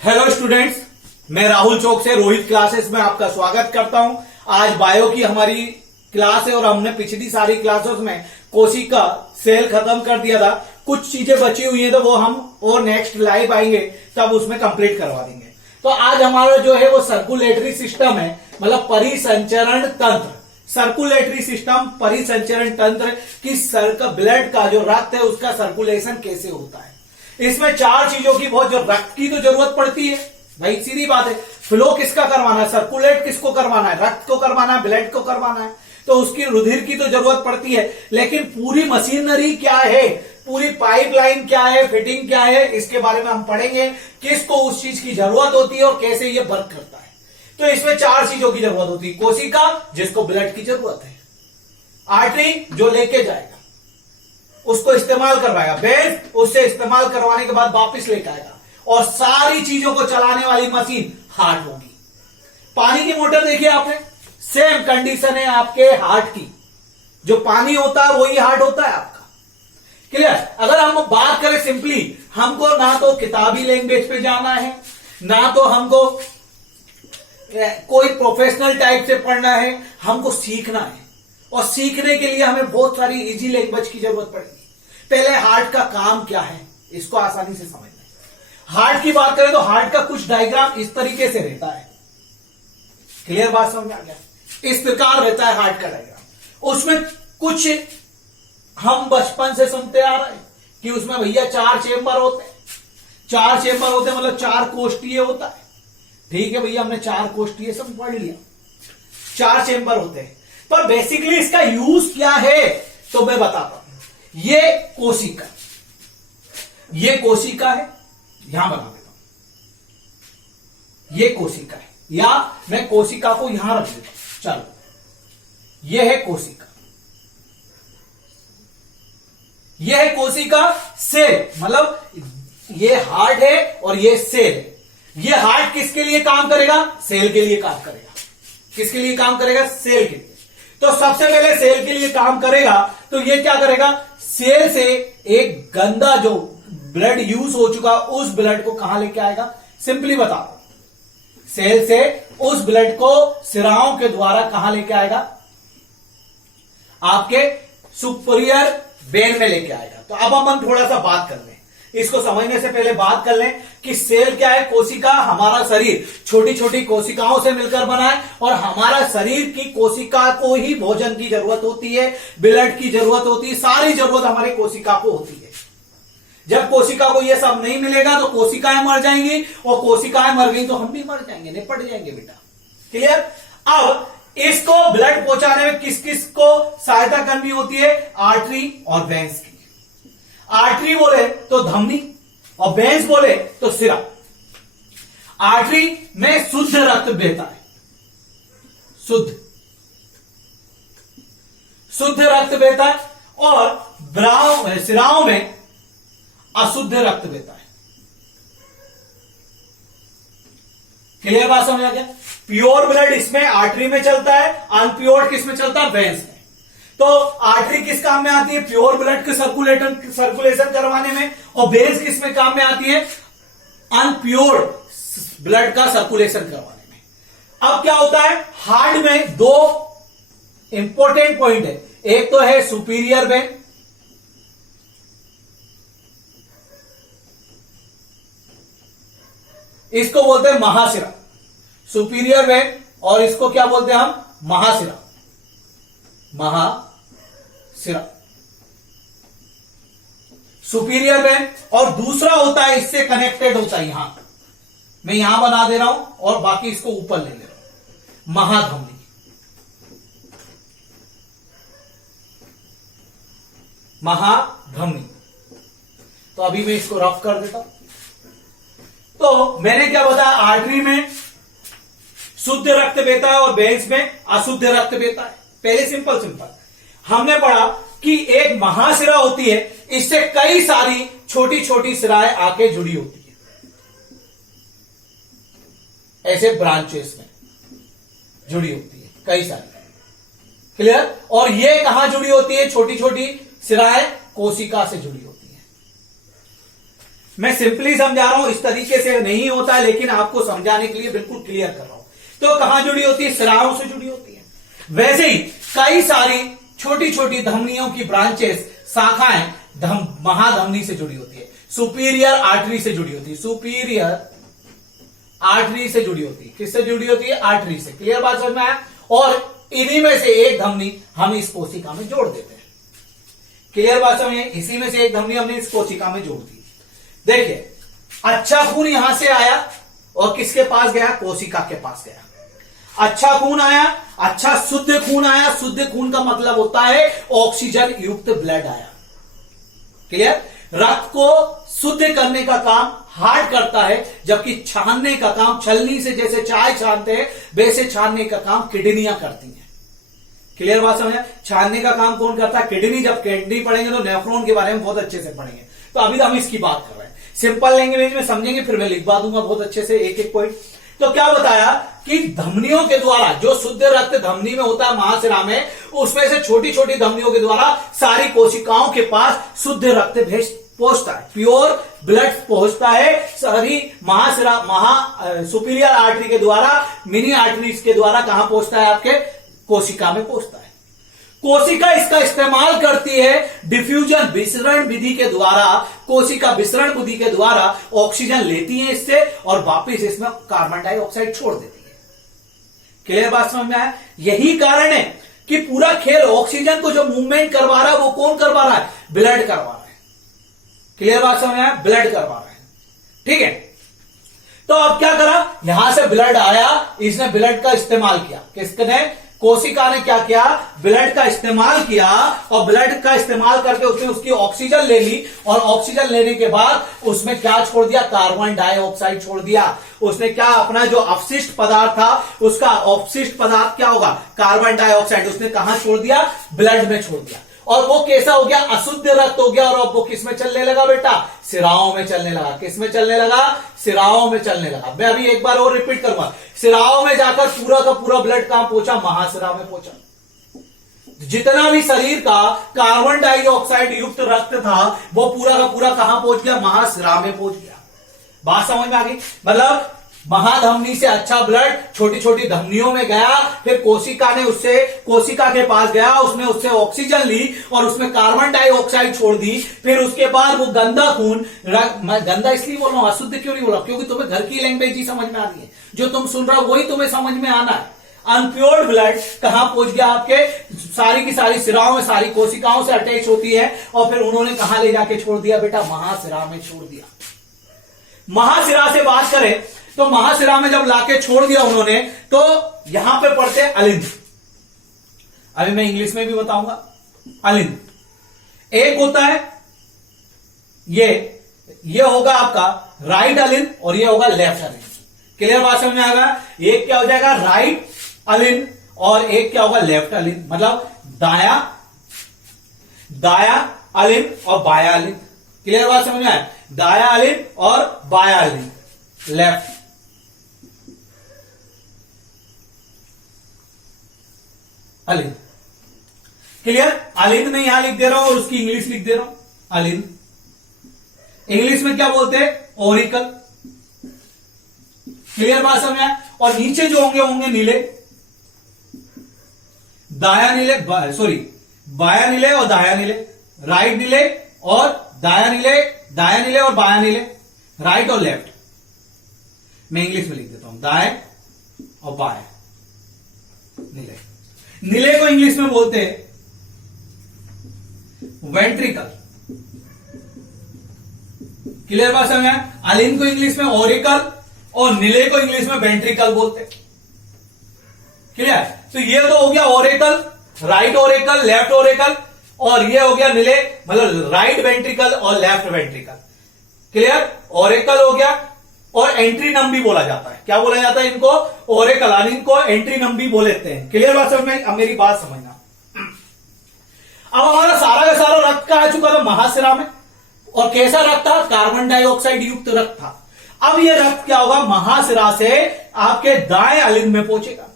Hello students, मैं राहुल चौक से Rohit classes में आपका स्वागत करता हूं। आज बायो की हमारी क्लास है और हमने पिछली सारी क्लासेस में कोशिका सेल खत्म कर दिया था। कुछ चीजें बची हुई है तो वो हम और नेक्स्ट लाइव आएंगे तब उसमें कंप्लीट करवा देंगे। तो आज हमारा जो है वो सर्कुलेटरी सिस्टम है, मतलब परिसंचरण तंत्र। सर्कुलेटरी सिस्टम, परिसंचरण तंत्र की ब्लड का जो रक्त है उसका सर्कुलेशन कैसे होता है। इसमें चार चीजों की बहुत जो रक्त की तो जरूरत पड़ती है भाई, सीधी बात है। फ्लो किसका करवाना है, सर्कुलेट किसको करवाना है, रक्त को करवाना है, ब्लड को करवाना है, तो उसकी रुधिर की तो जरूरत पड़ती है। लेकिन पूरी मशीनरी क्या है, पूरी पाइपलाइन क्या है, फिटिंग क्या है, इसके बारे में हम पढ़ेंगे। किसको उस चीज की जरूरत होती है और कैसे ये वर्क करता है। तो इसमें चार चीजों की जरूरत होती है। कोशिका जिसको ब्लड की जरूरत है, आर्टरी जो लेके जाएगा उसको इस्तेमाल करवाएगा, वेल्व उससे इस्तेमाल करवाने के बाद वापस लेकर आएगा, और सारी चीजों को चलाने वाली मशीन हार्ट होगी। पानी की मोटर देखिए आपने, सेम कंडीशन है आपके हार्ट की। जो पानी होता है वही हार्ट होता है आपका। क्लियर। अगर हम बात करें सिंपली, हमको ना तो किताबी लैंग्वेज पे जाना है, ना तो हमको कोई प्रोफेशनल टाइप से पढ़ना है, हमको सीखना है। और सीखने के लिए हमें बहुत सारी इजी लैंग्वेज की जरूरत पड़ेगी। पहले हार्ट का काम क्या है इसको आसानी से समझना है। हार्ट की बात करें तो हार्ट का कुछ डायग्राम इस तरीके से रहता है। क्लियर बात समझ आ गया। इस प्रकार रहता है हार्ट का डायग्राम। उसमें कुछ हम बचपन से सुनते आ रहे हैं कि उसमें भैया 4 चेंबर होते हैं। 4 चेंबर होते हैं मतलब 4 कोष्ठीय होता है। ठीक है भैया, हमने 4 कोष्ठीय सब पढ़ लिया। 4 चेंबर होते हैं, पर बेसिकली इसका यूज क्या है तो मैं बताता हूं। ये कोशिका है, यहां बना देता हूं। ये कोशिका है, या मैं कोशिका को यहां रख देता हूं। चलो, ये है कोशिका, ये है कोशिका सेल, मतलब ये हार्ट है और ये सेल है। ये हार्ट किसके लिए काम करेगा, सेल के लिए काम करेगा। किसके लिए काम करेगा, सेल के लिए। तो सबसे पहले सेल के लिए काम करेगा तो ये क्या करेगा, सेल से एक गंदा जो ब्लड यूज हो चुका उस ब्लड को कहां लेके आएगा, सिंपली बताओ। सेल से उस ब्लड को सिराओं के द्वारा कहां लेके आएगा, आपके सुपीरियर वेन में लेके आएगा। तो अब हम थोड़ा सा बात कर लें, इसको समझने से पहले बात कर लें कि सेल क्या है। कोशिका, हमारा शरीर छोटी छोटी कोशिकाओं से मिलकर बना है, और हमारा शरीर की कोशिका को ही भोजन की जरूरत होती है, ब्लड की जरूरत होती है, सारी जरूरत हमारी कोशिका को होती है। जब कोशिका को यह सब नहीं मिलेगा तो कोशिकाएं मर जाएंगी, और कोशिकाएं मर गई तो हम भी मर जाएंगे, निपट जाएंगे बेटा। क्लियर। अब इसको ब्लड पहुंचाने में किस किस को सहायता करनी होती है, आर्टरी और वेन्स की। आर्टरी बोले तो धमनी और वेन्स बोले तो सिरा। आर्टरी में शुद्ध रक्त बहता है, शुद्ध रक्त बहता है, और सिराओं में अशुद्ध रक्त बहता है। क्लियर बात समझ आ गया। प्योर ब्लड इसमें आर्टरी में चलता है, अनप्योर किस में चलता है, वेन्स में। तो आर्टरी किस काम में आती है, प्योर ब्लड के सर्कुलेशन करवाने में, और वेन्स किस में काम में आती है, अनप्योर ब्लड का सर्कुलेशन करवाने में। अब क्या होता है, हार्ट में 2 इंपॉर्टेंट पॉइंट है। एक तो है सुपीरियर वेन, इसको बोलते हैं महाशिरा, सुपीरियर वेन, और इसको क्या बोलते हैं हम, महाशिरा। Superior when. और दूसरा होता है, इससे कनेक्टेड होता है, यहां मैं यहां बना दे रहा हूं और बाकी इसको ऊपर ले रहा हूं, महाधमनी। महाधमनी। तो अभी मैं इसको रफ कर देता हूं। तो मैंने क्या बताया, आर्टरी में शुद्ध रक्त बहता है और वेन्स में अशुद्ध रक्त बहता है। पहले सिंपल हमने पढ़ा कि एक महाशिरा होती है, इससे कई सारी छोटी छोटी सिराएं आके जुड़ी होती है, ऐसे ब्रांचेस में जुड़ी होती है कई सारी। क्लियर। और ये कहां जुड़ी होती है, छोटी छोटी सिराएं कोशिका से जुड़ी होती है। मैं सिंपली समझा रहा हूं, इस तरीके से नहीं होता है, लेकिन आपको समझाने के लिए बिल्कुल क्लियर कर रहा हूं। तो कहां जुड़ी होती है? सिराओं से जुड़ी होती है। वैसे ही कई सारी छोटी छोटी धमनियों की ब्रांचेस, शाखाएं महाधमनी से जुड़ी होती है, सुपीरियर आर्टरी से जुड़ी होती है, सुपीरियर आर्टरी से जुड़ी होती है। किससे जुड़ी होती है? आर्टरी से। क्लियर बात समझ में आया? और इन्हीं में से एक धमनी हम इस कोशिका में जोड़ देते हैं। क्लियर बात समझ? इसी में से एक धमनी हमने इस कोशिका में जोड़ दी। देखिए, अच्छा खून यहां से आया और किसके पास गया? कोशिका के पास गया। अच्छा खून आया, अच्छा शुद्ध खून आया। शुद्ध खून का मतलब होता है ऑक्सीजन युक्त ब्लड आया। क्लियर? रक्त को शुद्ध करने का काम हार्ट करता है, जबकि छानने का काम, छलनी से जैसे चाय छानते हैं वैसे छानने का काम किडनियां करती हैं। क्लियर बात समझ? छानने का काम कौन करता है? किडनी। जब किडनी पढ़ेंगे तो नेफ्रॉन के बारे में बहुत अच्छे से पढ़ेंगे। तो अभी तो हम इसकी बात कर रहे हैं, सिंपल लैंग्वेज में समझेंगे, फिर मैं लिखवा दूंगा बहुत अच्छे से एक एक पॉइंट। तो क्या बताया कि धमनियों के द्वारा जो शुद्ध रक्त धमनी में होता है महाशिरा में, उसमें से छोटी छोटी धमनियों के द्वारा सारी कोशिकाओं के पास शुद्ध रक्त पहुंचता है, प्योर ब्लड पहुंचता है। सारी महाशिरा सुपीरियर आर्टरी के द्वारा, मिनी आर्टरीज के द्वारा कहां पहुंचता है? आपके कोशिका में पहुंचता है। कोशिका इसका इस्तेमाल करती है डिफ्यूजन, विसरण विधि के द्वारा। कोशिका विसरण विधि के द्वारा ऑक्सीजन लेती है इससे और वापस इसमें कार्बन डाइऑक्साइड छोड़ देती है। क्लियर बात समझ में आया? यही कारण है कि पूरा खेल ऑक्सीजन को जो मूवमेंट करवा रहा है वो कौन करवा रहा है? ब्लड करवा रहा है। क्लियर बात समझ में आया? ब्लड करवा रहा है। ठीक है, तो अब क्या करा? यहां से ब्लड आया, इसने ब्लड का इस्तेमाल किया। किसने? कोशिका ने क्या किया? ब्लड का इस्तेमाल किया, और ब्लड का इस्तेमाल करके उसने उसकी ऑक्सीजन ले ली, और ऑक्सीजन लेने के बाद उसमें क्या छोड़ दिया? कार्बन डाइऑक्साइड छोड़ दिया। उसने क्या, अपना जो अपशिष्ट पदार्थ था, उसका अपशिष्ट पदार्थ क्या होगा? Carbon dioxide. उसने कहां छोड़ दिया? ब्लड में छोड़ दिया। और वो कैसा हो गया? अशुद्ध रक्त हो गया। और अब वो किस में चलने लगा बेटा? सिराओं में चलने लगा। किस में चलने लगा? सिराओं में चलने लगा। मैं अभी एक बार और रिपीट करूंगा। सिराओं में जाकर पूरा का पूरा ब्लड कहां पहुंचा? महाशिरा में पहुंचा। जितना भी शरीर का कार्बन डाइऑक्साइड युक्त रक्त था वो पूरा का पूरा कहां पहुंच गया? महाशिरा में पहुंच गया। बात समझ में आ गई? मतलब महाधमनी से अच्छा ब्लड छोटी छोटी धमनियों में गया, फिर कोशिका ने उससे, कोशिका के पास गया, उसने उससे ऑक्सीजन ली और उसमें कार्बन डाइऑक्साइड छोड़ दी। फिर उसके बाद वो गंदा खून, मैं गंदा इसलिए बोल रहा हूं, अशुद्ध क्यों नहीं बोल रहा? क्योंकि तुम्हें घर की लैंग्वेज ही समझ में आ रही है। जो तुम सुन रहे हो वही तुम्हें समझ में आना है। अनप्योर्ड ब्लड कहां पहुंच गया? आपके सारी की सारी सिराओं में, सारी कोशिकाओं से अटैच होती है, और फिर उन्होंने कहां ले जाके छोड़ दिया बेटा? महाशिरा में छोड़ दिया। महाशिरा से बात करें तो महाशिरा में जब लाके छोड़ दिया उन्होंने, तो यहां पे पढ़ते हैं अलिंद। अभी मैं इंग्लिश में भी बताऊंगा। अलिंद एक होता है, ये होगा आपका राइट अलिंद और ये होगा लेफ्ट अलिंद। क्लियर बात समझ में आएगा? एक क्या हो जाएगा? राइट अलिंद, और एक क्या होगा? लेफ्ट अलिंद। मतलब दाया अलिंद और बाया अलिंद। क्लियर बात समझ में आया? दाया अलिंद और बाया अलिंद, लेफ्ट। अलिंद। क्लियर? अलिंद में यहां लिख दे रहा हूं और उसकी इंग्लिश लिख दे रहा हूं। अलिंद इंग्लिश में क्या बोलते हैं? ओरिकल। क्लियर बात समझ में? और नीचे जो होंगे नीले, दाया नीले, बाया नीले और दाया नीले, राइट नीले और दाया नीले और बाया नीले, राइट और लेफ्ट। मैं इंग्लिश में लिख देता हूं, दाएं और बाएं नीले। नीले को इंग्लिश में बोलते हैं वेंट्रिकल। क्लियर बात समझ में? अलिंद को इंग्लिश में ओरिकल और नीले को इंग्लिश में वेंट्रिकल बोलते। क्लियर? तो ये तो हो गया Oracle, right Oracle, left Oracle, और ये हो गया नीले, मतलब राइट वेंट्रिकल और लेफ्ट वेंट्रिकल। क्लियर? ओरिकल हो गया, और एंट्रीनम भी बोला जाता है। क्या बोला जाता है इनको? ओरिकल। अलिंद को एंट्रीनम भी बोलते हैं। क्लियर बात समझ में? अब मेरी बात समझना। अब हमारा सारा का सारा रक्त का आ चुका था महाशिरा में, और कैसा रक्त था? कार्बन डाइऑक्साइड युक्त रक्त था। अब यह रक्त क्या होगा? महाशिरा से आपके दाएं अलिंद में पहुंचेगा,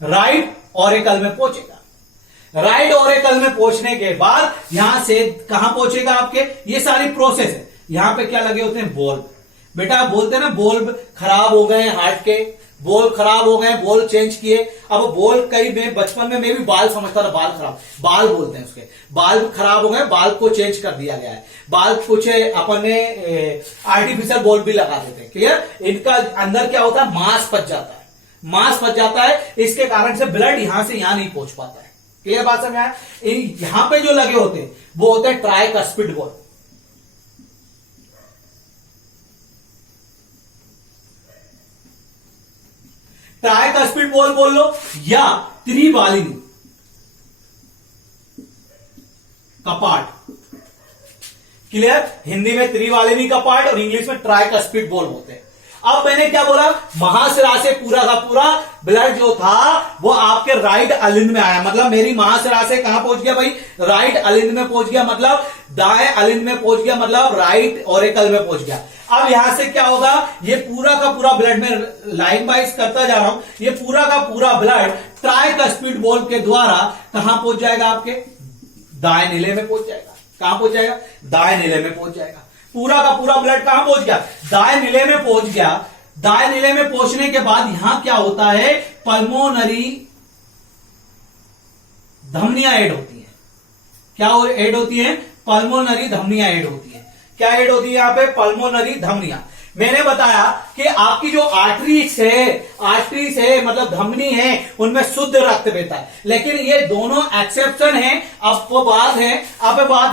राइट ओरिकल में पहुंचेगा। राइट ओरिकल में पहुंचने के बाद यहां से कहां पहुंचेगा? आपके ये सारी प्रोसेस है। यहां पे क्या लगे होते हैं, बॉल्ब। बेटा आप बोलते हैं ना बॉल्ब खराब हो गए हार्ट के, बॉल्ब खराब हो गए, बॉल्ब चेंज किए। अब बॉल्ब कई में बचपन में मैं भी बाल समझता था, बाल खराब, बाल बोलते हैं उसके, बाल खराब हो गए, बाल को चेंज कर दिया गया है। बाल कुछ अपन ने आर्टिफिशियल बॉल्ब भी लगा देते हैं, क्लियर। इनका अंदर क्या होता है, मांस पच जाता है, मांस पच जाता है, इसके कारण से ब्लड यहां से यहां नहीं पहुंच पाता है। क्लियर बात समझ आया। यहां पे जो लगे होते हैं वो होते हैं ट्राइकस्पिड बॉल्ब। ट्राइकस्पिड बॉल्ब बोल लो या त्रिवालिनी कपाट। क्लियर, हिंदी में त्रिवालिनी कपाट और इंग्लिश में ट्राइकस्पिड बॉल्ब होते हैं। अब मैंने क्या बोला, महाशिरा से पूरा का पूरा ब्लड जो था वो आपके राइट अलिंद में आया, मतलब मेरी महाशिरा से कहां पहुंच गया भाई, राइट अलिंद में पहुंच गया, मतलब दाएं अलिंद में पहुंच गया, मतलब राइट ऑरिकल में पहुंच गया। अब यहां से क्या होगा, ये पूरा का पूरा ब्लड में लाइन वाइज करता जा रहा हूं, ये पूरा का पूरा ब्लड ट्राइकस्पिड बॉल्ब के द्वारा कहां पहुंच जाएगा, आपके दाएं नीले में पहुंच जाएगा। कहां पहुंच जाएगा, दाएं नीले में पहुंच जाएगा। पूरा का पूरा ब्लड कहां पहुंच गया, दाएं नीले में पहुंच गया। दाएं नीले में पहुंचने के बाद यहां क्या होता है, पल्मोनरी धमनियां ऐड होती है। क्या ऐड होती है, पल्मोनरी धमनियां ऐड होती है। क्या ऐड होती है यहां पे, पल्मोनरी धमनियां। मैंने बताया कि आपकी जो आर्टरीज है मतलब धमनी है, उनमें शुद्ध रक्त बहता है, लेकिन ये दोनों एक्सेप्शन है, अपवाद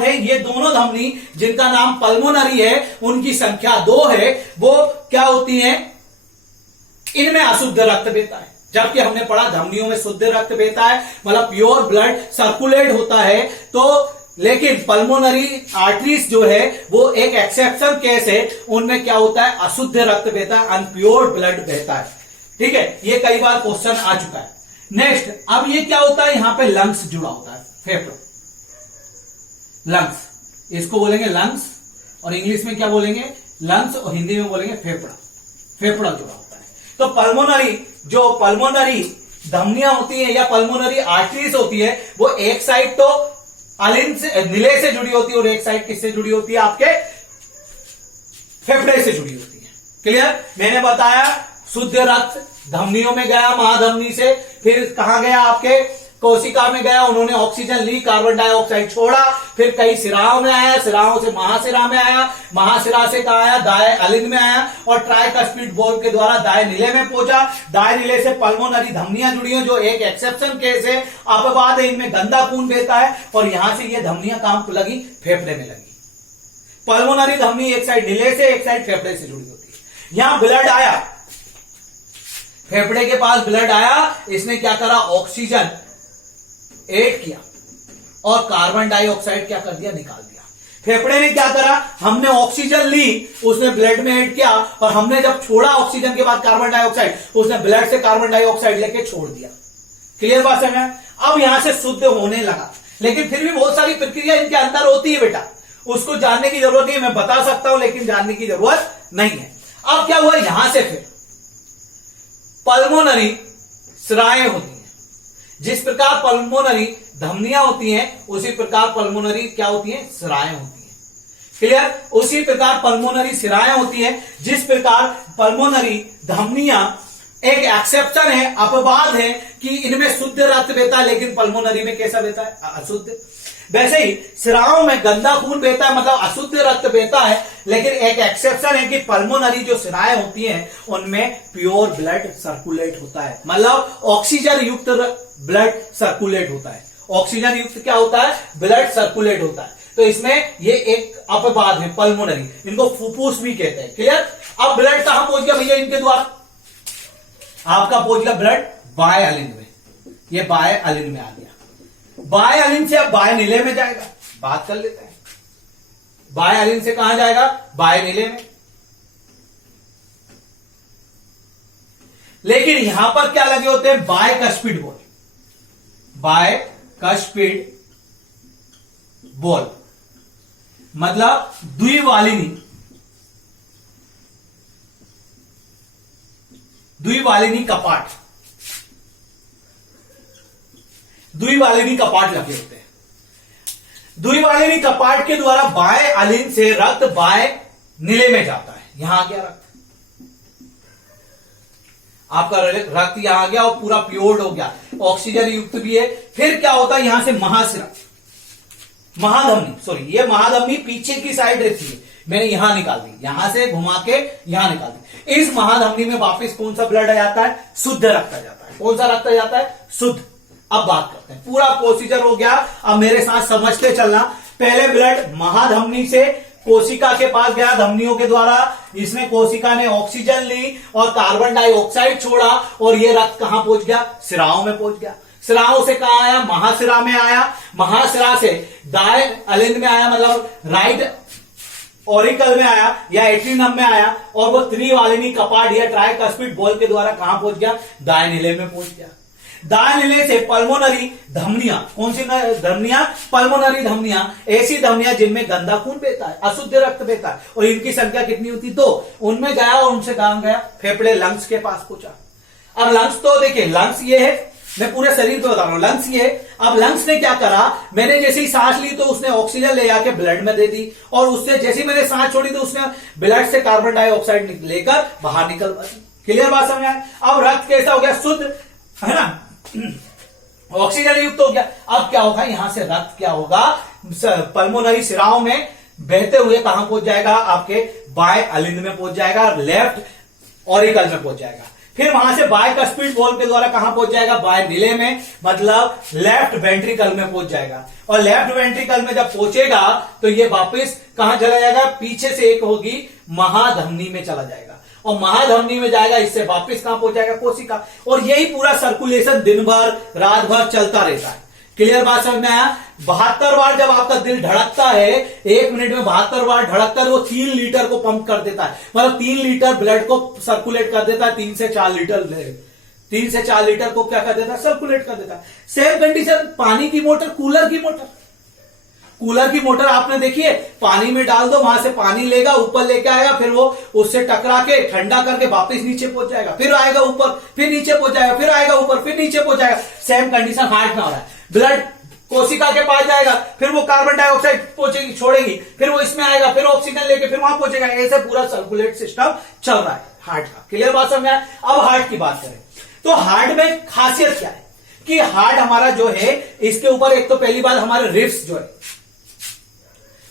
है। ये दोनों धमनी जिनका नाम पल्मोनरी है, उनकी संख्या 2 है, वो क्या होती है, इनमें अशुद्ध रक्त बहता है। जबकि हमने पढ़ा धमनियों में शुद्ध रक्त बहता है, मतलब प्योर ब्लड सर्कुलेट होता है। तो लेकिन पल्मोनरी आर्टरीज जो है वो एक एक्सेप्शन केस है, उनमें क्या होता है, अशुद्ध रक्त बहता है, अनप्योर ब्लड बहता है। ठीक है, ये कई बार क्वेश्चन आ चुका है। नेक्स्ट, अब ये क्या होता है, यहां पे लंग्स जुड़ा होता है, फेफड़ा, लंग्स, इसको बोलेंगे लंग्स, और इंग्लिश में क्या बोलेंगे, लंग्स, और हिंदी में बोलेंगे फेफड़ा। फेफड़ा जुड़ा होता है। तो पल्मोनरी धमनियां होती है या पल्मोनरी आर्टरीज होती है, वो एक साइड तो अलिंद से, नीले से जुड़ी होती है, और एक साइड किससे जुड़ी होती है, आपके फेफड़े से जुड़ी होती है। क्लियर, मैंने बताया शुद्ध रक्त धमनियों में गया, महाधमनी से, फिर कहां गया, आपके कोशिका में गया, उन्होंने ऑक्सीजन ली, कार्बन डाइऑक्साइड छोड़ा, फिर कई सिराओं में आया, सिराओं से महाशिरा में आया, महाशिरा से कहा आया, दाएं अलिंद में आया, और ट्राइकस्पिड बॉल्ब के द्वारा दाएं नीले में पहुंचा। दाएं नीले से पल्मोनरी धमनियां जुड़ी हैं, जो एक एक्सेप्शन केस है, अपवाद है, इनमें गंदा खून बहता है, और यहां से ये धमनियां काम को लगी, फेफड़े में लगी। पल्मोनरी धमनी एक साइड नीले से, एक साइड फेफड़े से जुड़ी होती है। यहां ब्लड आया, फेफड़े के पास ब्लड आया, इसने क्या करा, ऑक्सीजन ऐड किया, और कार्बन डाइऑक्साइड क्या कर दिया, निकाल दिया। फेफड़े ने क्या करा, हमने ऑक्सीजन ली, उसने ब्लड में ऐड किया, और हमने जब छोड़ा ऑक्सीजन के बाद कार्बन डाइऑक्साइड, उसने ब्लड से कार्बन डाइऑक्साइड लेके छोड़ दिया। क्लियर बात समझ में। अब यहां से शुद्ध होने लगा, लेकिन फिर भी बहुत सारी प्रक्रिया इनके अंदर होती है बेटा, उसको जानने की जरूरत नहीं है, मैं बता सकता हूं लेकिन जानने की जरूरत नहीं है। अब क्या हुआ, यहां से फिर पल्मोनरी सिराएं होती हैं। जिस प्रकार पल्मोनरी धमनियां होती हैं, उसी प्रकार पल्मोनरी क्या होती हैं, सिराएं होती हैं। क्लियर, उसी प्रकार पल्मोनरी सिराएं होती हैं। जिस प्रकार पल्मोनरी धमनियां एक एक्सेप्शन है, अपवाद है कि इनमें शुद्ध रक्त बहता है, लेकिन पल्मोनरी में कैसा बहता है, अशुद्ध। वैसे ही सिराओं में गंदा खून बहता है, मतलब अशुद्ध रक्त बहता है, लेकिन एक एक्सेप्शन है कि पल्मोनरी जो सिराएं होती हैं, उनमें प्योर ब्लड सर्कुलेट होता है, मतलब ऑक्सीजन युक्त ब्लड सर्कुलेट होता है। ऑक्सीजन युक्त क्या होता है, ब्लड सर्कुलेट होता है। तो इसमें ये एक अपवाद है पल्मोनरी, इनको फुफ्फुस भी कहते हैं। क्लियर। अब ब्लड कहां पहुंच गया भैया इनके द्वारा, आपका पहुंच गया ब्लड बाएं अलिंद में, ये बाएं अलिंद में आ गया। बाएं अलिंद से अब बाएं नीले में जाएगा, बात कर लेते हैं। बाएं अलिंद से कहां जाएगा, बाएं नीले में। लेकिन यहां पर क्या लगे होते हैं, बायकस्पिड बॉल, बायकस्पिड बॉल मतलब द्विवालिनी कपाट, द्विवालिनी कपाट लगे होते हैं। द्विवालिनी कपाट के द्वारा बाएं अलिंद से रक्त बाएं नीले में जाता है। यहां आ गया रक्त, आपका रक्त यहां आ गया और पूरा प्योर्ड हो गया, ऑक्सीजन युक्त भी है। फिर क्या होता है, यहां से महाधमनी, सॉरी ये महाधमनी पीछे की साइड रहती है, मैंने यहां निकाल दी, यहां से घुमा के यहां निकाल दी। इस महाधमनी में वापस कौन सा ब्लड आ जाता है, शुद्ध रक्त आ जाता है। कौन सा रक्त आ जाता है, शुद्ध। अब बात करते हैं, पूरा प्रोसीजर हो गया, अब मेरे साथ समझते चलना। पहले ब्लड महाधमनी से कोशिका के पास गया धमनियों के द्वारा, इसमें कोशिका ने ऑक्सीजन ली और कार्बन डाइऑक्साइड छोड़ा और ये रक्त कहां पहुंच गया, सिराओं में पहुंच गया। सिराओं से कहां आया, महासिरा में आया, महासिरा से दाएं अलिंद में आया, मतलब राइट ऑरिकल में आया या एट्रिनम में आया, और वो त्रिवालिनी कपाट या ट्राइकस्पिड बॉल के द्वारा कहां पहुंच गया, दाएं नीले में पहुंच गया। दाएं नीले से पल्मोनरी धमनियां, कौन सी धमनियां, पल्मोनरी धमनियां, ऐसी धमनियां जिनमें गंदा खून बहता है, अशुद्ध रक्त बहता है, और इनकी संख्या कितनी होती, 2। उनमें गया और उनसे कहां गया, फेफड़े लंग्स के पास पहुंचा। अब लंग्स तो देखिए, लंग्स ये है, मैं पूरे शरीर पे बता रहा हूं, लंग्स ये है। अब लंग्स ने क्या करा, मैंने जैसे ही सांस ली तो उसने ऑक्सीजन ले जाके ब्लड में दे दी, और उससे जैसे ही मैंने सांस छोड़ी तो उसने ब्लड से कार्बन डाइऑक्साइड लेकर बाहर निकल पाई। क्लियर बात समझ आए। अब रक्त कैसा हो गया, शुद्ध है ना, ऑक्सीजन युक्त हो गया। अब क्या होगा, यहां से रक्त क्या होगा, पल्मोनरी सिराओं में बहते हुए कहां पहुंच जाएगा, आपके बाएं अलिंद में पहुंच जाएगा, लेफ्ट ऑरिकल में पहुंच जाएगा। फिर वहां से बाइकस्पिड बॉल के द्वारा कहां पहुंच जाएगा, बाएं नीले में, मतलब लेफ्ट वेंट्रिकल में पहुंच जाएगा। और लेफ्ट वेंट्रिकल में जब पहुंचेगा तो ये वापस कहां चला जाएगा, पीछे से एक होगी महाधमनी में चला जाएगा, और महाधमनी में जाएगा, इससे वापस कहां पहुंच जाएगा, कोशिका। और यही पूरा सर्कुलेशन दिन भर रात भर चलता रहता है। क्लियर बात समझ में आया। 72 बार जब आपका दिल धड़कता है, 1 मिनट में 72 बार धड़कता है, वो 3 लीटर को पंप कर देता है, मतलब 3 लीटर ब्लड को सर्कुलेट कर देता है। 3 से 4 लीटर को क्या कर देता है, सर्कुलेट कर देता है। सेम कंडीशन पानी की मोटर, कूलर की मोटर आपने देखिए, पानी में डाल दो, वहां से पानी लेगा, ऊपर लेके आएगा, फिर वो उससे टकरा के ठंडा करके वापस नीचे पहुंच जाएगा, फिर आएगा ऊपर, फिर नीचे पहुंच जाएगा, फिर आएगा ऊपर, फिर नीचे पहुंच जाएगा। सेम कंडीशन हार्ट में हो रहा है। ब्लड कोशिका के पास जाएगा, फिर वो कार्बन डाइऑक्साइड पहुंचेगी, छोड़ेगी, फिर वो इसमें आएगा, फिर ऑक्सीजन लेके फिर वहां पहुंचेगा। ऐसे पूरा सर्कुलेट सिस्टम चल रहा है हार्ट का। क्लियर बात समझ में आया। अब हार्ट की बात करें तो हार्ट में खासियत क्या है कि हार्ट हमारा जो है, इसके ऊपर एक तो पहली बात हमारे रिब्स जो है,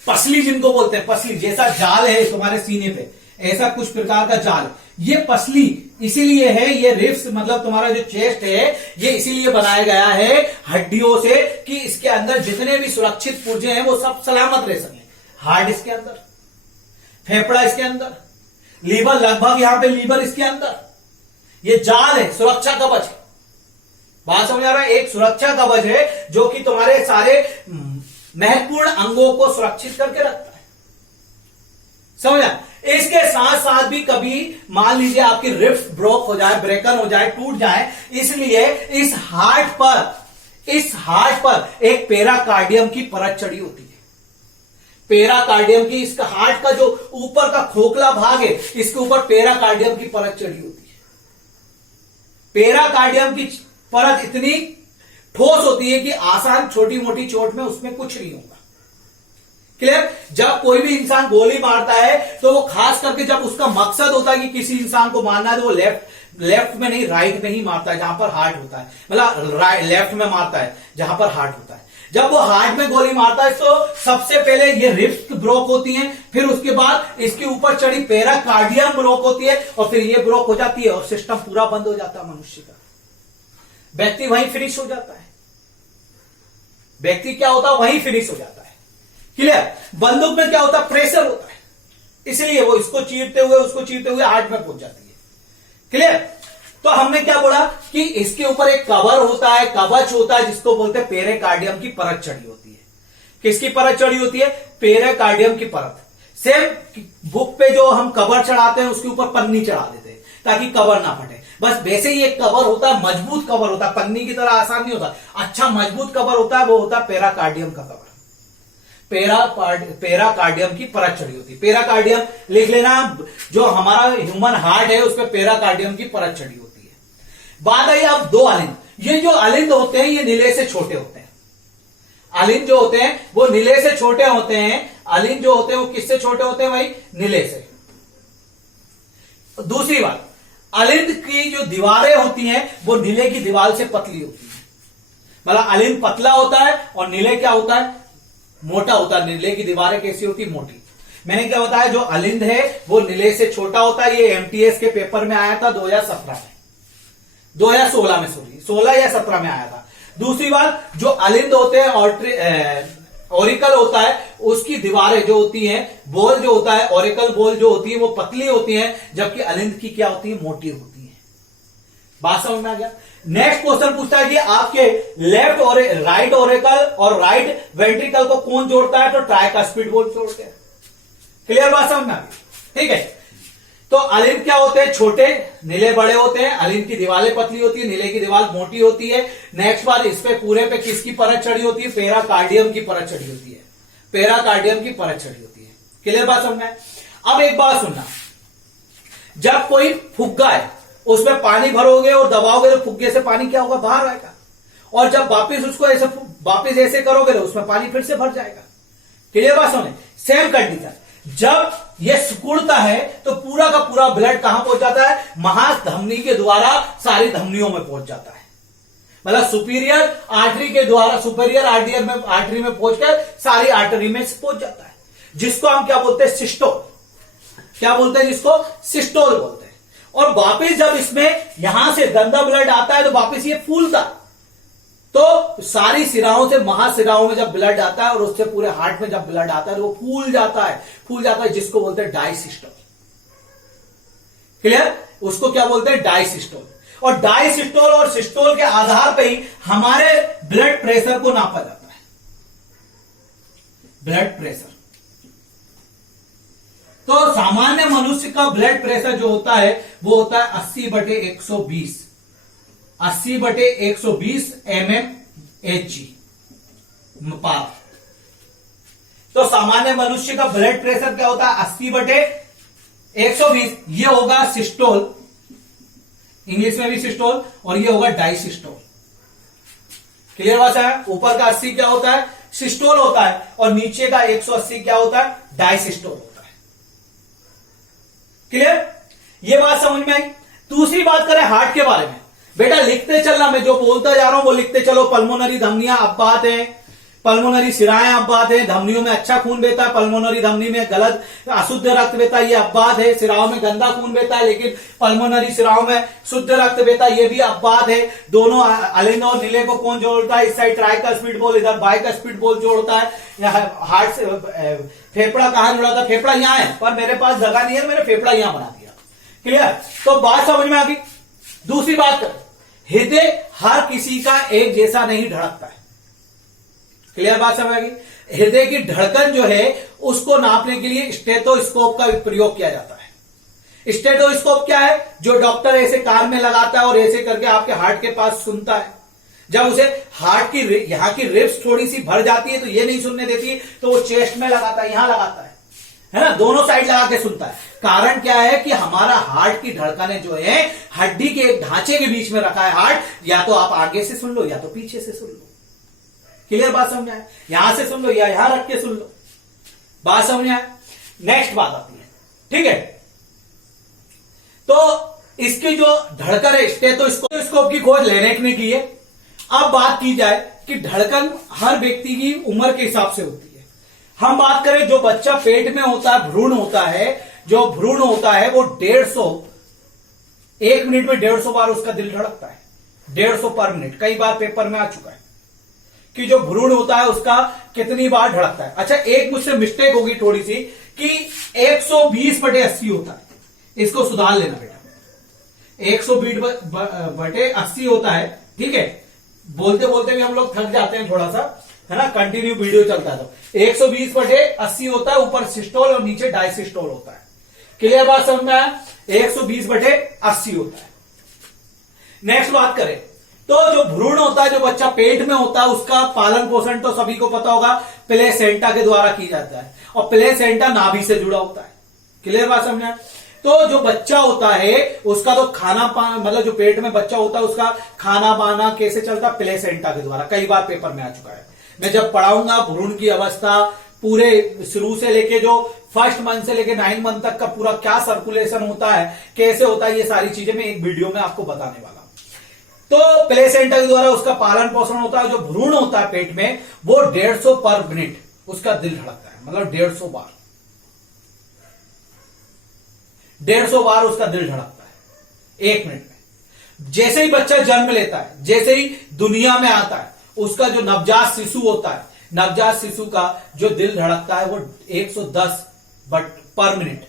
पसली जिनको बोलते हैं, पसली जैसा जाल है तुम्हारे सीने पे, ऐसा कुछ प्रकार का जाल, ये पसली इसीलिए है, ये रिब्स मतलब तुम्हारा जो चेस्ट है, ये इसीलिए बनाया गया है हड्डियों से कि इसके अंदर जितने भी सुरक्षित पुर्जे हैं वो सब सलामत रह सके। हार्ट इसके अंदर, फेफड़ा इसके अंदर, लीवर लगभग यहां पे लीवर इसके अंदर, ये जाल है, सुरक्षा कवच है। बात समझ आ रहा है, एक सुरक्षा कवच है जो कि तुम्हारे सारे महत्वपूर्ण अंगों को सुरक्षित करके रखता है। समझा। इसके साथ साथ भी कभी मान लीजिए आपकी रिब्स ब्रोक हो जाए, ब्रेकन हो जाए, टूट जाए, इसलिए इस हार्ट पर एक पेराकार्डियम की परत चढ़ी होती है। पेराकार्डियम की, इसका हार्ट का जो ऊपर का खोखला भाग है, इसके ऊपर पेराकार्डियम की परत चढ़ी होती है। पेराकार्डियम की परत इतनी ठोस होती है कि आसान छोटी मोटी चोट में उसमें कुछ नहीं होगा। क्लियर। जब कोई भी इंसान गोली मारता है तो वो खास करके जब उसका मकसद होता है कि किसी इंसान को मारना है, तो वो लेफ्ट में नहीं राइट में ही मारता है, जहां पर हार्ट होता है, मतलब लेफ्ट में मारता है जहां पर हार्ट होता है। जब वो हार्ट में गोली मारता है तो सबसे पहले ये रिब्स ब्रोक होती हैं, फिर उसके बाद इसके ऊपर चढ़ी पेराकार्डियम ब्रोक होती है, और फिर ये ब्रोक हो जाती है और सिस्टम पूरा बंद हो जाता है मनुष्य का। व्यक्ति वहीं फिनिश हो जाता है, व्यक्ति क्या होता है, वहीं फिनिश हो जाता है। क्लियर। बंदूक में क्या होता है, प्रेशर होता है, इसलिए वो इसको चीरते हुए उसको चीरते हुए हार्ट में पहुंच जाती है। क्लियर। तो हमने क्या बोला कि इसके ऊपर एक कवर होता है, कवच होता है, जिसको बोलते हैं पेरिकार्डियम की परत चढ़ी होती है। किसकी परत चढ़ी होती है, पेरिकार्डियम की परत। सेम बुक पे जो हम कवर चढ़ाते हैं उसके ऊपर पन्नी चढ़ा देते हैं ताकि कवर ना फटे, बस वैसे ही एक कवर होता है, मजबूत कवर होता है, पन्नी की तरह आसान नहीं होता, अच्छा मजबूत कवर होता है, वो होता है पेराकार्डियम का कवर। पेराकार्डियम की परत चढ़ी होती है। पेराकार्डियम लिख लेना, जो हमारा ह्यूमन हार्ट है उस पर पेराकार्डियम की परत चढ़ी होती है। बात आई अब 2 अलिंद। ये जो अलिंद होते हैं ये नीले से छोटे होते हैं, अलिंद जो होते हैं वो नीले से छोटे होते हैं। अलिंद जो होते हैं वो किससे छोटे होते हैं भाई? नीले से। दूसरी बात, अलिंद की जो दीवारें होती हैं वो नीले की दीवार से पतली होती है। मतलब अलिंद पतला होता है और नीले क्या होता है? मोटा होता है। नीले की दीवारें कैसी होती है? मोटी। मैंने क्या बताया, जो अलिंद है वो नीले से छोटा होता है। ये एमटीएस के पेपर में आया था 2017 में, 2016 में, सॉरी 16 या 17 में आया था। दूसरी बात, जो अलिंद होते हैं ऑरिकल होता है, उसकी दीवारें जो होती हैं, बॉल जो होता है, ऑरिकल बॉल जो होती है वो पतली होती है, जबकि अलिंद की क्या होती है? मोटी होती है। बात समझ में आ गया? नेक्स्ट क्वेश्चन पूछता है कि आपके लेफ्ट और राइट ऑरिकल और राइट वेंट्रिकल को कौन जोड़ता है? तो ट्राइकास्पिड बॉल जोड़ते हैं। क्लियर बात समझ में आ गई? ठीक है। तो अलिंद क्या होते हैं? छोटे, नीले बड़े होते हैं। अलिंद की दीवारें पतली होती है, नीले की दीवार मोटी होती है। नेक्स्ट बात, इस पे पूरे पे किसकी परत चढ़ी होती है? पेराकार्डियम की परत चढ़ी होती है। पेराकार्डियम की परत चढ़ी होती है। क्लियर बात समझ में? अब एक बात सुनना, जब कोई फुग्गा है उसमें पानी भरोगे और दबाओगे तो फुग्गे से पानी क्या होगा? बाहर आएगा। और जब वापिस उसको ऐसे वापिस ऐसे करोगे तो उसमें पानी फिर से भर जाएगा। क्लियर बात समझ? सेम कंडीशन, जब ये सिकुड़ता है तो पूरा का पूरा ब्लड कहां पहुंच जाता है? महाधमनी के द्वारा सारी धमनियों में पहुंच जाता है। मतलब सुपीरियर आर्टरी के द्वारा, सुपीरियर आर्टरी में पहुंचकर सारी आर्टरी में पहुंच जाता है, जिसको हम क्या बोलते हैं? सिस्टोल। क्या बोलते हैं? जिसको सिस्टोल बोलते हैं। और वापिस जब इसमें यहां से गंदा ब्लड आता है तो वापिस ये फूलता है। तो सारी सिराओं से महासिराओं में जब ब्लड आता है और उससे पूरे हार्ट में जब ब्लड आता है तो वो फूल जाता है, जिसको बोलते हैं डायसिस्टोल। क्लियर? उसको क्या बोलते हैं? डायसिस्टोल। और डायसिस्टोल और सिस्टोल के आधार पर ही हमारे ब्लड प्रेशर को नापा जाता है। ब्लड प्रेशर, तो सामान्य मनुष्य का ब्लड प्रेशर जो होता है वो होता है 80/120, 80/120 mmHg पार। तो सामान्य मनुष्य का ब्लड प्रेशर क्या होता है? 80/120। ये होगा सिस्टोल, इंग्लिश में भी सिस्टोल, और ये होगा डायसिस्टोल। क्लियर बात है? ऊपर का 80 क्या होता है? सिस्टोल होता है, और नीचे का 180 क्या होता है? डायसिस्टोल होता है। क्लियर? ये बात समझ में आई? दूसरी बात करें हार्ट के बारे में। बेटा लिखते चलना, मैं जो बोलता जा रहा हूं वो लिखते चलो। पल्मोनरी धमनियां अपवात है, पल्मोनरी सिराएं अपवात है। धमनियों में अच्छा खून बहता है, पल्मोनरी धमनी में गलत अशुद्ध रक्त बहता है, ये अपवात है। सिराओं में गंदा खून बहता है लेकिन पल्मोनरी सिराओं में शुद्ध रक्त बहता है, ये भी अपवात है। दोनों अलिंद और नीले को कौन जोड़ता है? इस साइड ट्राइकास्पिड बॉल, इधर बाइकास्पिड बॉल जोड़ता है। हार्ट से फेफड़ा कहां जुड़ा था? फेफड़ा यहां है, पर मेरे पास जगह नहीं है, मैंने फेफड़ा यहां बना दिया। क्लियर? तो बात समझ में आ गई। दूसरी बात कर, हृदय हर किसी का एक जैसा नहीं धड़कता है। क्लियर बात समझ आ गई? हृदय की धड़कन जो है उसको नापने के लिए स्टेथोस्कोप का प्रयोग किया जाता है। स्टेथोस्कोप क्या है? जो डॉक्टर ऐसे कान में लगाता है और ऐसे करके आपके हार्ट के पास सुनता है। जब उसे हार्ट की यहां की रिब्स थोड़ी सी भर जाती है तो ये नहीं सुनने देती, तो वो चेस्ट में लगाता है, यहां लगाता है ना, दोनों साइड लगा के सुनता है। कारण क्या है कि हमारा हार्ट की धड़कनें जो है हड्डी के एक ढांचे के बीच में रखा है हार्ट, या तो आप आगे से सुन लो या तो पीछे से सुन लो। क्लियर बात समझ आए? यहां से सुन लो या यहां रख के सुन लो। बात समझ आए? नेक्स्ट बात आती है, ठीक है। तो इसकी जो धड़कन है स्टेथोस्कोप की खोज लेनेक ने की है। अब बात की जाए कि धड़कन हर व्यक्ति की उम्र के हिसाब से होती है। हम बात करें जो बच्चा पेट में होता है, भ्रूण होता है, जो भ्रूण होता है वो 1 मिनट में 150 बार उसका दिल धड़कता है, 150 पर मिनट। कई बार पेपर में आ चुका है कि जो भ्रूण होता है उसका कितनी बार धड़कता है। अच्छा, एक मुझसे मिस्टेक होगी थोड़ी सी कि 120/80 होता है, इसको सुधार लेना बेटा। 120/80 होता है, ठीक है। बोलते बोलते भी हम लोग थक जाते हैं थोड़ा सा, है ना, कंटिन्यू वीडियो चलता है। तो 120/80 होता है, ऊपर सिस्टोल और नीचे डायसिस्टोल होता है। क्लियर बात समझ में आया? 120/80 होता है। नेक्स्ट बात करें तो जो भ्रूण होता है, जो बच्चा पेट में होता है, उसका पालन पोषण तो सभी को पता होगा प्लेसेंटा के द्वारा की जाता है, और प्लेसेंटा नाभि से जुड़ा होता है। क्लियर बात समझ में? तो जो बच्चा होता है उसका तो खाना पाना, मतलब जो पेट में बच्चा होता है उसका खाना पाना कैसे चलता है? प्लेसेंटा के द्वारा। कई बार पेपर में आ चुका है। मैं जब पढ़ाऊंगा भ्रूण की अवस्था पूरे शुरू से लेके जो फर्स्ट मंथ से लेके 9 मंथ तक का पूरा क्या सर्कुलेशन होता है, कैसे होता है, ये सारी चीजें मैं एक वीडियो में आपको बताने वाला हूं। तो प्लेसेंटा के द्वारा उसका पालन पोषण होता है। जो भ्रूण होता है पेट में वो 150 पर मिनट उसका दिल धड़कता है, मतलब 150 बार, 150 बार उसका दिल धड़कता है 1 मिनट में। जैसे ही बच्चा जन्म लेता है, जैसे ही दुनिया में आता है, उसका जो नवजात शिशु होता है, नवजात शिशु का जो दिल धड़कता है वो 110 पर मिनट,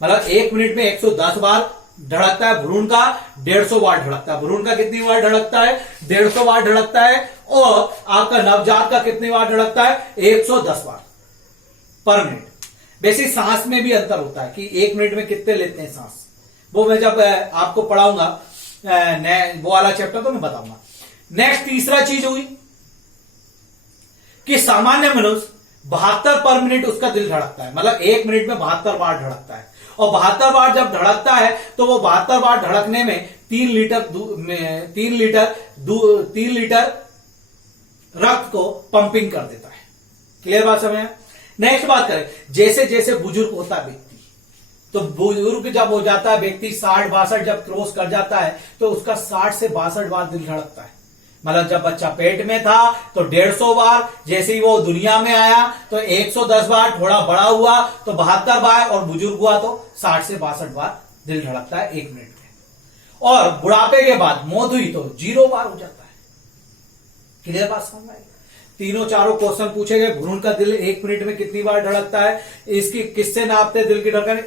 मतलब 1 मिनट में 110 बार धड़कता है। भ्रूण का 150 बार धड़कता है। भ्रूण का कितनी बार धड़कता है? 150 बार धड़कता है। और आपका नवजात का कितनी बार धड़कता है? 110 बार पर मिनट। वैसे सांस में भी अंतर होता है कि 1 मिनट में कितने लेते हैं सांस, वो मैं जब आपको पढ़ाऊंगा वो वाला चैप्टर तो मैं बताऊंगा। नेक्स्ट तीसरा चीज हुई कि सामान्य मनुष्य 72 पर मिनट उसका दिल धड़कता है, मतलब 1 मिनट में 72 बार धड़कता है। और 72 बार जब धड़कता है तो वो 72 बार धड़कने में 3 लीटर रक्त को पंपिंग कर देता है। क्लियर बात समझ? नेक्स्ट बात करें, जैसे जैसे बुजुर्ग होता है व्यक्ति, तो बुजुर्ग जब हो जाता है व्यक्ति 60-62 जब क्रॉस कर जाता है तो उसका 60 से 62 बार दिल धड़कता है। मतलब जब बच्चा पेट में था तो 150 बार, जैसे ही वो दुनिया में आया तो 110 बार, थोड़ा बड़ा हुआ तो 72 बार, और बुजुर्ग हुआ तो 60 से 62 बार दिल धड़कता है 1 मिनट में। और बुढ़ापे के बाद मौत हुई तो 0 बार हो जाता है। क्लियर बात समझ में? तीनों चारों क्वेश्चन पूछे गए। भ्रूण का दिल 1 मिनट में कितनी बार धड़कता है, इसकी किससे नापते दिल की धड़कन?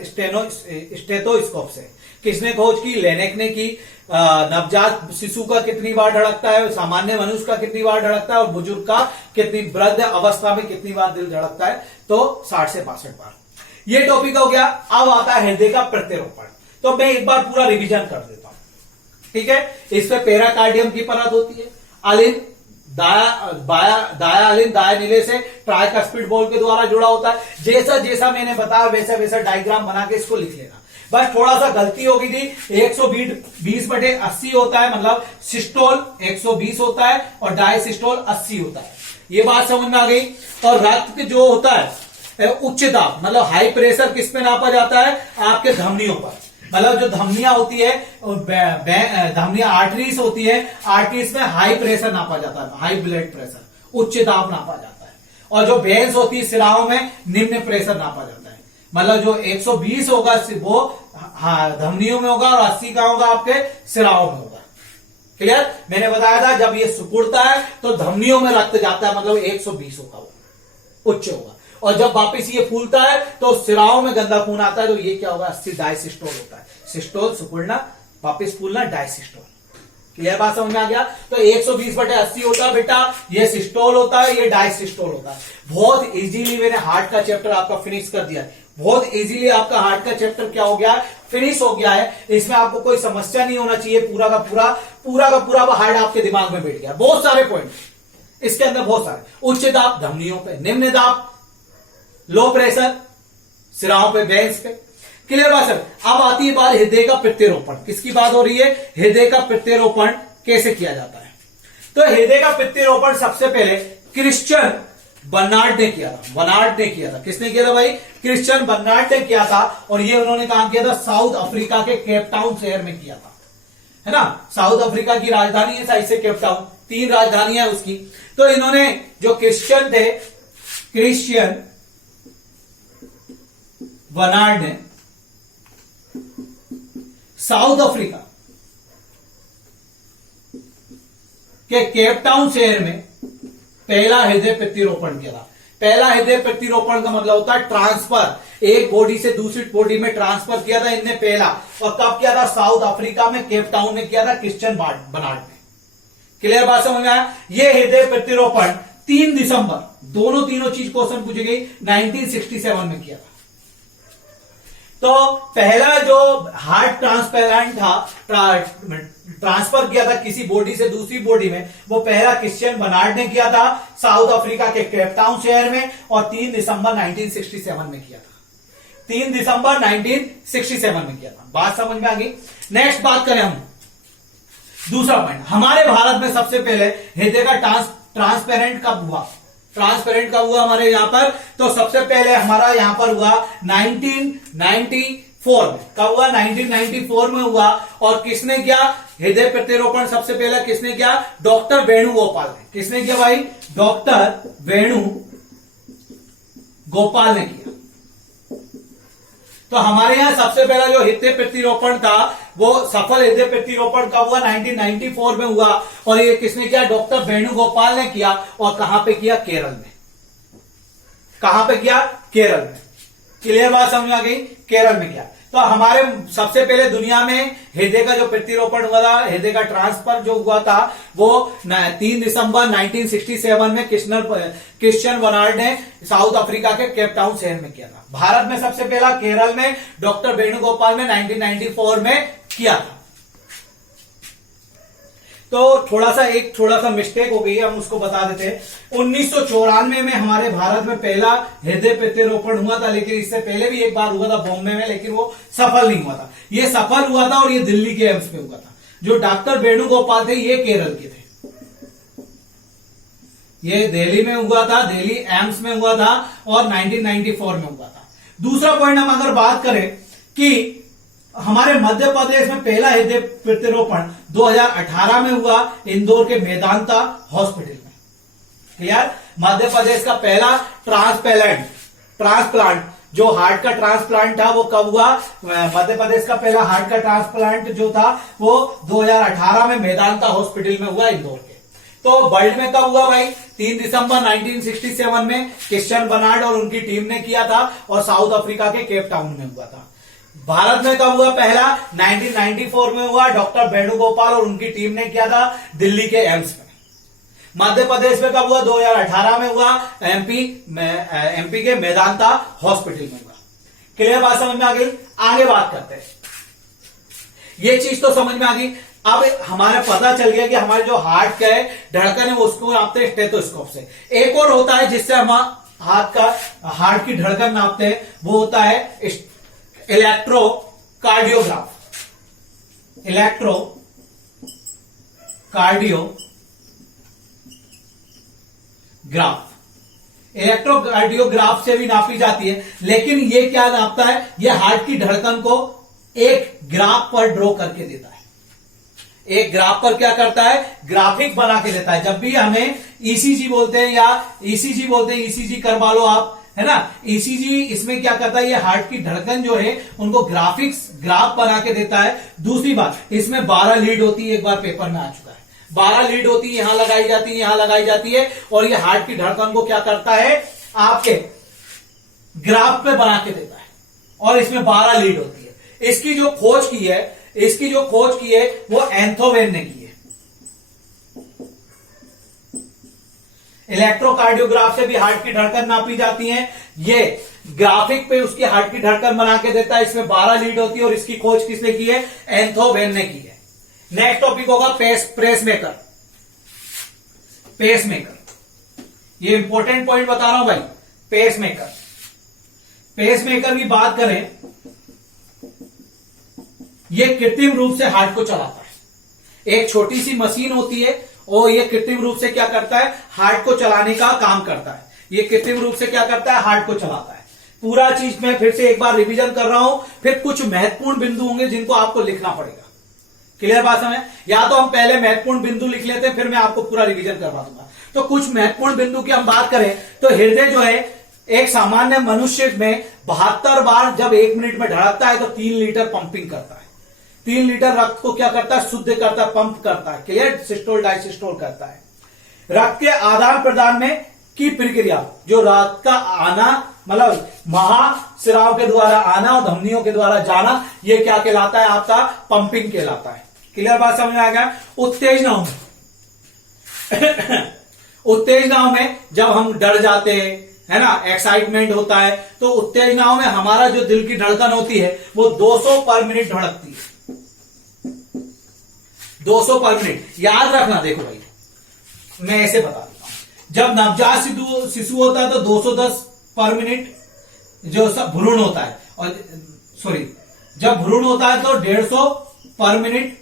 स्टेथोस्कोप से। किसने खोज की? लेनेक ने की। नवजात शिशु का कितनी बार धड़कता है, सामान्य मनुष्य का कितनी बार धड़कता है, और बुजुर्ग का कितनी, वृद्ध अवस्था में कितनी बार दिल धड़कता है, तो 60 से 62 बार। ये टॉपिक हो गया। अब आता है हृदय का प्रत्यारोपण। तो मैं एक बार पूरा रिवीजन कर देता हूं, ठीक है। इसमें पेराकार्डियम की परत होती है, अलिन दाया अलिन दाया नीले से ट्राइकस्पिड बॉल के द्वारा जुड़ा होता है। जैसा जैसा मैंने बताया वैसा वैसा डायग्राम बना के इसको लिख लेना। बस थोड़ा सा गलती हो गई थी, 120/80 होता है, मतलब सिस्टोल 120 होता है और डायसिस्टोल 80 होता है। ये बात समझ में आ गई। और रक्त जो होता है उच्च दाब, मतलब हाई प्रेशर किस पे नापा जाता है? आपके धमनियों पर। मतलब जो धमनियां होती है, धमनियां आर्टरीज होती है, आर्टरीज में हाई प्रेशर नापा जाता है, हाई ब्लड प्रेशर, उच्च दाब नापा जाता है। और जो वेन्स होती है सिराओं में, निम्न प्रेशर नापा जाता है। मतलब जो 120 होगा वो धमनियों में होगा और 80 का होगा आपके सिराओं में होगा। क्लियर? मैंने बताया था जब ये सिकुड़ता है तो धमनियों में रक्त जाता है, मतलब 120 होगा, वो उच्च होगा। और जब वापस ये फूलता है तो सिराओं में गंदा खून आता है, तो ये क्या होगा? 80 डायसिस्टोल होता है। सिस्टोल सिकुड़ना, वापस फूलना, डायसिस्टोल। क्लियर बात समझ में आ गया? तो 120/80 होता है बेटा, ये सिस्टोल होता है, ये डायसिस्टोल होता है। बहुत इजीली मैंने हार्ट का चैप्टर आपका फिनिश कर दिया है। बहुत इजीली आपका हार्ट का चैप्टर क्या हो गया? फिनिश हो गया है। इसमें आपको कोई समस्या नहीं होना चाहिए। पूरा का पूरा हार्ट आपके दिमाग में बैठ गया। बहुत सारे पॉइंट इसके अंदर, बहुत सारे। उच्च दाब धमनियों पे, निम्न दाब लो प्रेशर सिराओं पे, वेन्स पे। क्लियर बात सर? अब आती है बात हृदय का प्रत्यारोपण। किसकी बात हो रही है? हृदय का प्रत्यारोपण कैसे किया जाता है। तो हृदय का प्रत्यारोपण सबसे पहले क्रिश्चियन बर्नार्ड ने किया था। बर्नार्ड ने किया था। किसने किया था भाई? क्रिश्चियन बर्नार्ड ने किया था। और ये उन्होंने काम किया था साउथ अफ्रीका के केप टाउन शहर में किया था, है ना। साउथ अफ्रीका की राजधानी है साइड से केप टाउन, 3 राजधानियां है उसकी। तो इन्होंने जो क्रिश्चियन थे, क्रिश्चियन बर्नार्ड ने साउथ अफ्रीका के केप टाउन शहर में पहला हृदय प्रत्यारोपण किया था। पहला हृदय प्रत्यारोपण का मतलब होता है ट्रांसफर, एक बॉडी से दूसरी बॉडी में ट्रांसफर किया था इनने पहला। और कब किया था? साउथ अफ्रीका में, केप टाउन में किया था, क्रिश्चियन बर्नार्ड ने। क्लियर बात समझ में आया? ये हृदय प्रत्यारोपण 3 दिसंबर, तीनों चीज क्वेश्चन पूछी गई, 1967 में किया था। तो पहला जो हार्ट ट्रांसप्लांट था, ट्रांसफर किया था किसी बॉडी से दूसरी बॉडी में, वो पहला क्रिश्चियन बर्नार्ड ने किया था साउथ अफ्रीका के केप टाउन शहर में, और 3 दिसंबर 1967 में किया था। 3 दिसंबर 1967 में किया था। बात समझ में आ गई? नेक्स्ट बात करें हम दूसरा पॉइंट। हमारे भारत में सबसे पहले हृदय का ट्रांसपेरेंट कब हुआ? ट्रांसपेरेंट कब हुआ हमारे यहाँ पर? तो सबसे पहले हमारा यहाँ पर हुआ 1994 में। कब हुआ? 1994 में हुआ। और किसने किया हृदय प्रत्यारोपण? सबसे पहले किसने किया? डॉक्टर वेणुगोपाल ने। किसने किया भाई? डॉक्टर वेणुगोपाल ने किया। तो हमारे यहां सबसे पहला जो हृदय प्रतिरोपण था वो सफल हृदय प्रतिरोपण कब हुआ? 1994 में हुआ। और ये किसने किया? डॉक्टर वेणुगोपाल ने किया। और कहां पे किया? केरल में। कहां पे किया? केरल में। क्लियर बात समझ आ गई? केरल में किया। तो हमारे सबसे पहले दुनिया में हृदय का जो प्रतिरोपण हुआ था, हृदय का ट्रांसफर जो हुआ था वो 3 दिसंबर 1967 में क्रिश्चियन बर्नार्ड ने साउथ अफ्रीका के केप टाउन शहर में किया था। भारत में सबसे पहला केरल में डॉक्टर वेणुगोपाल ने 1994 में किया था। तो थोड़ा सा मिस्टेक हो गई है, हम उसको बता देते हैं। 1994 में हमारे भारत में पहला हृदय प्रत्यारोपण हुआ था, लेकिन इससे पहले भी एक बार हुआ था बॉम्बे में, लेकिन वो सफल नहीं हुआ था। ये सफल हुआ था और ये दिल्ली के एम्स में हुआ था। जो डॉक्टर वेणुगोपाल थे ये केरल के थे। ये दिल्ली में हुआ था, दिल्ली एम्स में हुआ था और 1994 में हुआ था। दूसरा पॉइंट हम अगर बात करें कि हमारे मध्य प्रदेश में पहला हृदय प्रत्यारोपण 2018 में हुआ इंदौर के मेदांता हॉस्पिटल में। क्लियर? मध्य प्रदेश का पहला ट्रांसप्लांट जो हार्ट का ट्रांसप्लांट था वो कब हुआ? मध्य प्रदेश का पहला हार्ट का ट्रांसप्लांट जो था वो 2018 में मेदांता हॉस्पिटल में हुआ इंदौर के। तो वर्ल्ड में कब हुआ भाई? 3 दिसंबर 1967 में क्रिश्चियन बर्नार्ड और उनकी टीम ने किया था और साउथ अफ्रीका के केप टाउन में हुआ था। भारत में कब हुआ? पहला 1994 में हुआ, डॉक्टर वेणुगोपाल और उनकी टीम ने किया था दिल्ली के एम्स में। मध्य प्रदेश में कब हुआ? 2018 में हुआ, एमपी के मेदांता हॉस्पिटल में हुआ। क्लियर बात समझ में आ गई? आगे बात करते हैं। ये चीज तो समझ में आ गई। अब हमारा पता चल गया कि हमारे जो हार्ट का है धड़कन है वो उसको नापते हैं स्टेथोस्कोप से। एक और होता है जिससे हम हार्ट की धड़कन नापते हैं, वो होता है इलेक्ट्रोकार्डियोग्राफ। इलेक्ट्रोकार्डियोग्राफ से भी नापी जाती है, लेकिन ये क्या नापता है? ये हार्ट की धड़कन को एक ग्राफ पर ड्रॉ करके देता है। एक ग्राफ पर क्या करता है? ग्राफिक बना के देता है। जब भी हमें ईसीजी बोलते हैं या ईसीजी करवा लो आप, है ना। ईसीजी इसमें क्या करता है? ये हार्ट की धड़कन जो है उनको ग्राफ बना के देता है। दूसरी बात, इसमें 12 लीड होती है, एक बार पेपर में आ चुका है। 12 लीड होती है, यहां लगाई जाती है, यहां लगाई जाती है, और ये हार्ट की धड़कन को क्या करता है? आपके ग्राफ पे बना के देता है। और इसमें 12 लीड होती है। इसकी जो खोज की है वो एंथोवेन ने की है। इलेक्ट्रोकार्डियोग्राफ से भी हार्ट की धड़कन नापी जाती है। ये ग्राफिक पे उसकी हार्ट की धड़कन बना के देता है। इसमें 12 लीड होती है और इसकी खोज किसने की है? एंथोवेन ने की है। नेक्स्ट टॉपिक होगा पेसमेकर। ये इंपॉर्टेंट पॉइंट बता रहा हूं भाई। पेसमेकर की बात करें, ये कृत्रिम रूप से हार्ट को चलाता है। एक छोटी सी मशीन होती है और ये कृत्रिम रूप से क्या करता है? हार्ट को चलाने का काम करता है। ये कृत्रिम रूप से क्या करता है? हार्ट को चलाता है। पूरा चीज मैं फिर से एक बार रिवीजन कर रहा हूं, फिर कुछ महत्वपूर्ण बिंदु होंगे जिनको आपको लिखना पड़ेगा। क्लियर बात समझ? या तो हम पहले महत्वपूर्ण बिंदु लिख लेते हैं, फिर मैं आपको पूरा रिवीजन करवा दूंगा। तो कुछ महत्वपूर्ण बिंदु की हम बात करें तो हृदय जो है एक सामान्य मनुष्य में 72 बार जब 1 मिनट में धड़कता है तो 3 लीटर पंपिंग करता है। 3 लीटर रक्त को क्या करता है? शुद्ध करता है, पंप करता है। क्लियर? सिस्टोल डायसिस्टोल करता है। रक्त के आदान प्रदान में की प्रक्रिया, जो रक्त का आना मतलब महासिराओं के द्वारा आना और धमनियों के द्वारा जाना, ये क्या कहलाता है? आपका पंपिंग कहलाता है। क्लियर बात समझ में आ गया? उत्तेजनाओं में जब हम डर जाते हैं, है ना, एक्साइटमेंट होता है, तो उत्तेजनाओं में हमारा जो दिल की धड़कन होती है वो 200 पर मिनट धड़कती है। 200 पर मिनट। याद रखना, देखो भाई मैं ऐसे बता देता हूं। जब नवजात शिशु होता है तो 210 पर मिनट जो भ्रूण होता है, और जब भ्रूण होता है तो 150 पर मिनट।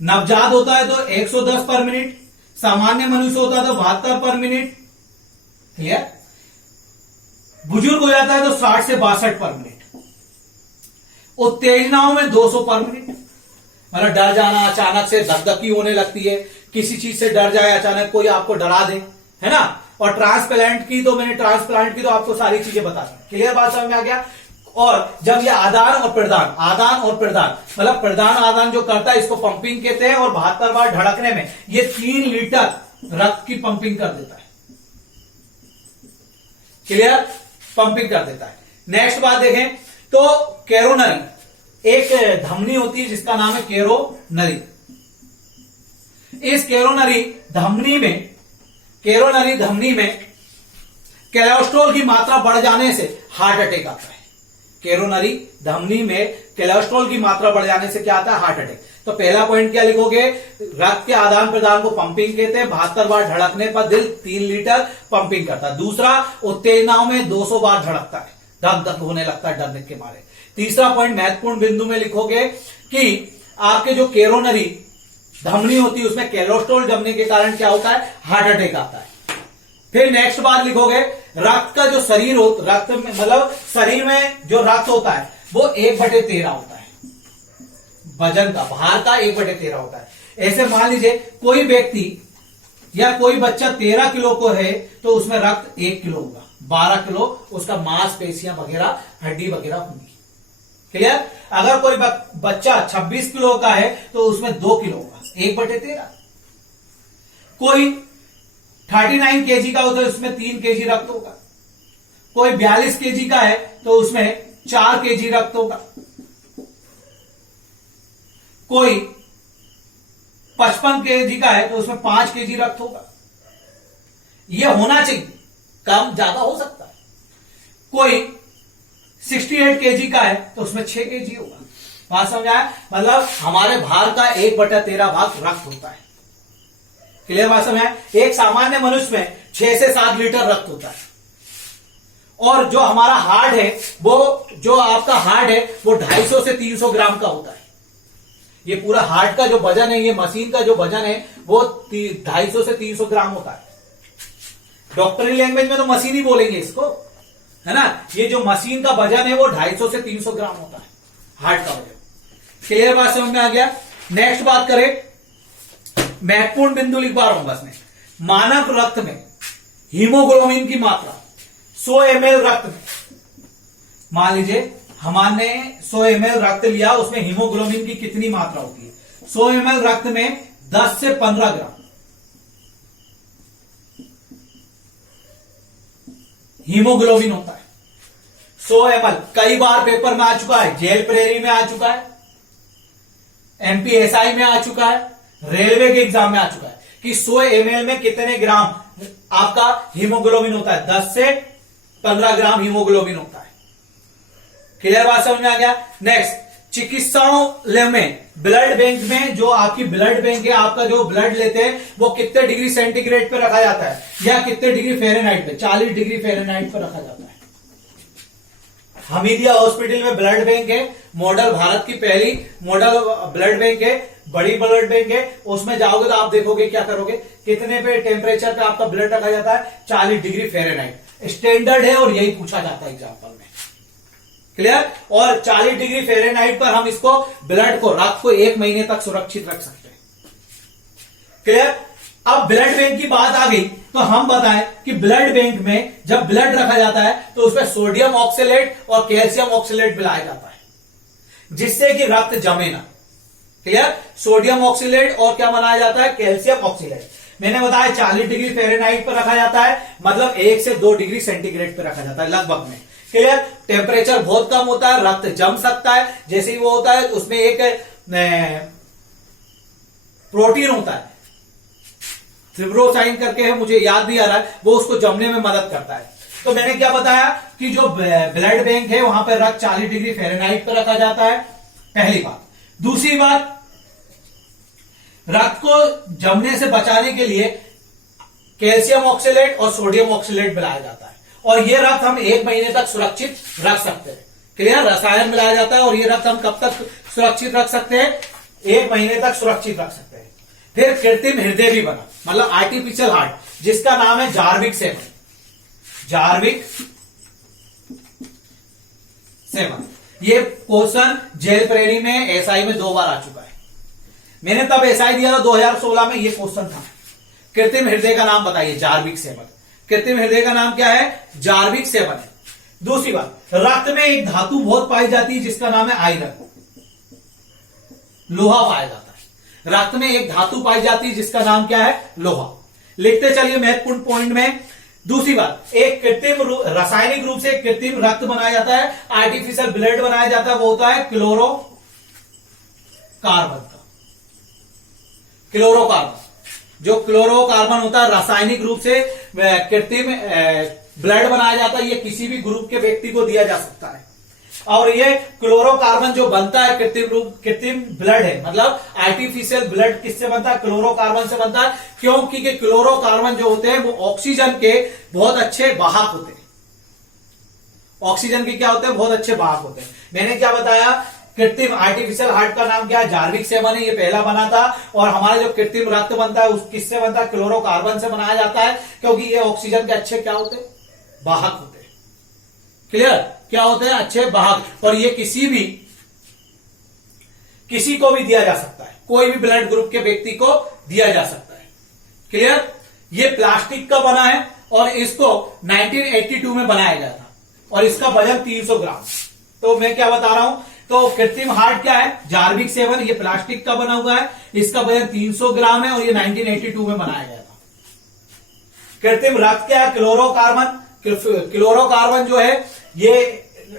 नवजात होता है तो 110 पर मिनट। सामान्य मनुष्य होता है तो 72 पर मिनट। क्लियर। बुजुर्ग हो जाता है तो 60 से 62 पर मिनट। उत्तेजनाओं में 200 पर मिनट, मतलब डर जाना, अचानक से धकधकी होने लगती है, किसी चीज से डर जाए, अचानक कोई आपको डरा दे, है ना। और ट्रांसप्लांट की तो मैंने ट्रांसप्लांट की तो आपको सारी चीजें बता दी। क्लियर बात समझ में आ गया। और जब ये आदान और प्रदान मतलब प्रदान आदान जो करता है इसको पंपिंग कहते हैं, और 72 बार धड़कने में ये 3 लीटर रक्त की पंपिंग कर देता है। क्लियर, पंपिंग कर देता है। नेक्स्ट बात देखें तो कैरोनरी, एक धमनी होती है जिसका नाम है कैरोनरी। इस कैरोनरी धमनी में कोलेस्ट्रॉल की मात्रा बढ़ जाने से हार्ट अटैक आता है। कैरोनरी धमनी में कोलेस्ट्रॉल की मात्रा बढ़ जाने से क्या आता है? Heart attack. तो पहला पॉइंट क्या लिखोगे? रक्त के आदान प्रदान को पंपिंग कहते हैं। 72 बार धड़कने पर दिल 3 लीटर पंपिंग करता है। दूसरा, उत्तेजनाओं में 200 बार धड़कता है, धक धक होने लगता है डरने के मारे। तीसरा पॉइंट महत्वपूर्ण बिंदु में लिखोगे कि आपके जो कैरोनरी धमनी होती है उसमें कोलेस्ट्रॉल जमने के कारण क्या होता है? हार्ट अटैक आता है। फिर नेक्स्ट बात लिखोगे, रक्त का जो शरीर हो, रक्त में मतलब शरीर में जो रक्त होता है वो 1/13 होता है। वजन का, भार का 1/13 होता है। ऐसे मान लीजिए कोई व्यक्ति या कोई बच्चा 13 किलो को है तो उसमें रक्त 1 किलो होगा, 12 किलो उसका मांसपेशियां वगैरह, हड्डी वगैरह होंगी। क्लियर। अगर कोई बच्चा 26 किलो का है तो उसमें 2 किलो होगा, 1/13। कोई 39 केजी का होता है उसमें 3 केजी रक्त होगा। कोई 42 केजी का है तो उसमें 4 केजी रक्त होगा। कोई 55 केजी का है तो उसमें 5 केजी रक्त होगा। यह होना चाहिए, कम ज्यादा हो सकता है। कोई 68 केजी का है तो उसमें 6 केजी होगा। बात समझ आया? मतलब हमारे भार का 1/13 भाग रक्त होता है। क्लियर बात समझ आया? एक सामान्य मनुष्य में 6 से 7 लीटर रक्त होता है। और जो हमारा हार्ट है, वो जो आपका हार्ट है वो 250 से 300 ग्राम का होता है। ये पूरा हार्ट का जो वजन है, ये मशीन का जो वजन है वो 250 से 300 ग्राम होता है। डॉक्टरी लैंग्वेज में तो मशीन ही बोलेंगे इसको, है ना। ये जो मशीन का वजन है वो 250 से 300 ग्राम होता है, हार्ट का वजन। क्लियर बात समझ में आ गया। नेक्स्ट बात करें, महत्वपूर्ण बिंदु लिखवा रहा हूं बस में। मानव रक्त में हीमोग्लोबिन की मात्रा 100 ml रक्त में, मान लीजिए हमने 100 ml रक्त लिया, उसमें हीमोग्लोबिन की कितनी मात्रा होती है? 100 ml रक्त में 10 से 15 ग्राम हीमोग्लोबिन होता है। 100 ml कई बार पेपर में आ चुका है, जेल प्रेरी में आ चुका है, एमपीएसआई में आ चुका है, रेलवे के एग्जाम में आ चुका है कि 100 ml में कितने ग्राम आपका हीमोग्लोबिन होता है? 10 से 15 ग्राम हीमोग्लोबिन होता है। क्लियर बात समझ में आ गया। नेक्स्ट, चिकित्साओं में ब्लड बैंक में जो आपकी ब्लड बैंक है, आपका जो ब्लड लेते हैं वो कितने डिग्री सेंटीग्रेड पे रखा जाता है या कितने डिग्री फ़ारेनहाइट पे? 40 डिग्री फ़ारेनहाइट पे रखा जाता है। हमीदिया हॉस्पिटल में ब्लड बैंक है, मॉडल, भारत की पहली मॉडल ब्लड बैंक है, बड़ी ब्लड बैंक है। उसमें जाओगे तो आप देखोगे, क्या करोगे, कितने पे टेम्परेचर पे आपका ब्लड रखा जाता है? 40 डिग्री फ़ारेनहाइट स्टैंडर्ड है और यही पूछा जाता है एग्जाम्पल में। क्लियर। और 40 डिग्री फ़ारेनहाइट पर हम इसको ब्लड को, रक्त को 1 महीने तक सुरक्षित रख सकते हैं। क्लियर। अब ब्लड बैंक की बात आ गई तो हम बताएं कि ब्लड बैंक में जब ब्लड रखा जाता है तो उसमें सोडियम ऑक्सलेट और कैल्शियम ऑक्सलेट मिलाया जाता है जिससे कि रक्त जमे ना। क्लियर। सोडियम ऑक्सलेट और क्या बनाया जाता है? Calcium oxalate. मैंने बताया 40 डिग्री फ़ारेनहाइट पर रखा जाता है, मतलब 1 से 2 डिग्री सेंटीग्रेड पर रखा जाता है लगभग में। क्लियर। टेम्परेचर बहुत कम होता है, रक्त जम सकता है। जैसे ही वो होता है उसमें एक प्रोटीन होता है, फिब्रोसाइन करके है, मुझे याद भी आ रहा है, वो उसको जमने में मदद करता है। तो मैंने क्या बताया कि जो ब्लड बैंक है वहां पर रक्त 40 डिग्री फ़ारेनहाइट पर रखा जाता है, पहली बात। दूसरी बात, रक्त को जमने से बचाने के लिए कैल्शियम ऑक्सलेट और सोडियम ऑक्सलेट मिलाया जाता है और यह रक्त हम 1 महीने तक सुरक्षित रख सकते हैं। क्लियर। रसायन मिलाया जाता है और यह रक्त हम कब तक सुरक्षित रख सकते हैं? 1 महीने तक सुरक्षित रख सकते हैं। फिर कृत्रिम हृदय भी बना, मतलब आर्टिफिशियल हार्ट, जिसका नाम है जार्विक 7। जार्विक 7। ये क्वेश्चन जेल प्रेरी में एसआई में 2 बार आ चुका है। मैंने तब एसआई दिया था 2016 में। ये क्वेश्चन था, कृत्रिम हृदय का नाम बताइए, जार्विक 7। कृत्रिम हृदय का नाम क्या है? जार्विक 7 है। दूसरी बात, रक्त में एक धातु बहुत पाई जाती है जिसका नाम है आयरन, लोहा पाया जाता है। रक्त में एक धातु पाई जाती है जिसका नाम क्या है? लोहा। लिखते चलिए महत्वपूर्ण पॉइंट में। दूसरी बात, एक कृत्रिम रासायनिक रूप से कृत्रिम रक्त बनाया जाता है, आर्टिफिशियल ब्लड बनाया जाता है, वो होता है क्लोरोकार्बन का। क्लोरोकार्बन, जो क्लोरोकार्बन होता है रासायनिक रूप से कृत्रिम ब्लड बनाया जाता है। ये किसी भी ग्रुप के व्यक्ति को दिया जा सकता है। और ये क्लोरोकार्बन जो बनता है कृत्रिम ब्लड है, मतलब आर्टिफिशियल ब्लड किससे बनता है? क्लोरोकार्बन से बनता है। क्योंकि क्लोरोकार्बन जो होते हैं वो ऑक्सीजन के बहुत अच्छे वाहक होते हैं। ऑक्सीजन के क्या होते हैं? बहुत अच्छे वाहक होते हैं। मैंने क्या बताया? कृत्रिम आर्टिफिशियल हार्ट का नाम क्या है? जार्विक 7 है। ये पहला बना था। और हमारा जो कृत्रिम रक्त बनता है उस किससे बनता है? क्लोरोकार्बन से बनाया जाता है, क्योंकि ये ऑक्सीजन के अच्छे क्या होते हैं? वाहक होते हैं। क्लियर? क्या होते हैं? अच्छे वाहक। और ये किसी को भी दिया जा सकता है, कोई भी ब्लड ग्रुप के व्यक्ति को दिया जा सकता है। क्लियर? ये प्लास्टिक का बना है और इसको 1982 में बनाया गया था और इसका वजन 300 ग्राम। तो मैं क्या बता रहा हूं? तो कृत्रिम हार्ट क्या है? जार्विक 7। ये प्लास्टिक का बना हुआ है, इसका वजन 300 ग्राम है और ये 1982 में बनाया गया था। कृत्रिम रक्त क्या है? क्लोरोकार्बन। क्लोरोकार्बन जो है ये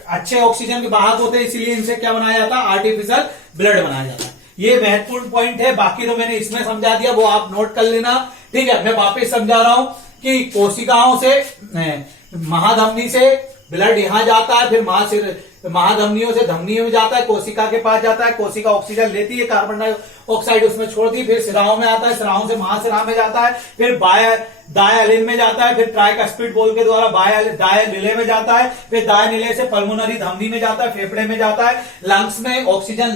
अच्छे ऑक्सीजन के वाहक होते हैं, इसलिए इनसे क्या बनाया जाता है? आर्टिफिशियल ब्लड बनाया जाता है। ये महत्वपूर्ण पॉइंट है। बाकी तो मैंने इसमें समझा दिया, वो आप नोट कर लेना। ठीक है, मैं वापस समझा रहा हूं कि कोशिकाओं से महाधमनी से ब्लड यहां जाता है, फिर महाधमनियों से धमनियों में जाता है, कोशिका के पास जाता है, कोशिका ऑक्सीजन लेती है, कार्बन डाइऑक्साइड उसमें छोड़ती है, फिर सिराओं में आता है, सिराओं से महासिरा में जाता है, फिर दाया एलिन में जाता है, फिर ट्राइकस्पिड बॉल के द्वारा दाया निले में जाता है, फिर दाया निले से पल्मोनरी धमनी में जाता है, फेफड़े में जाता है, लंग्स में ऑक्सीजन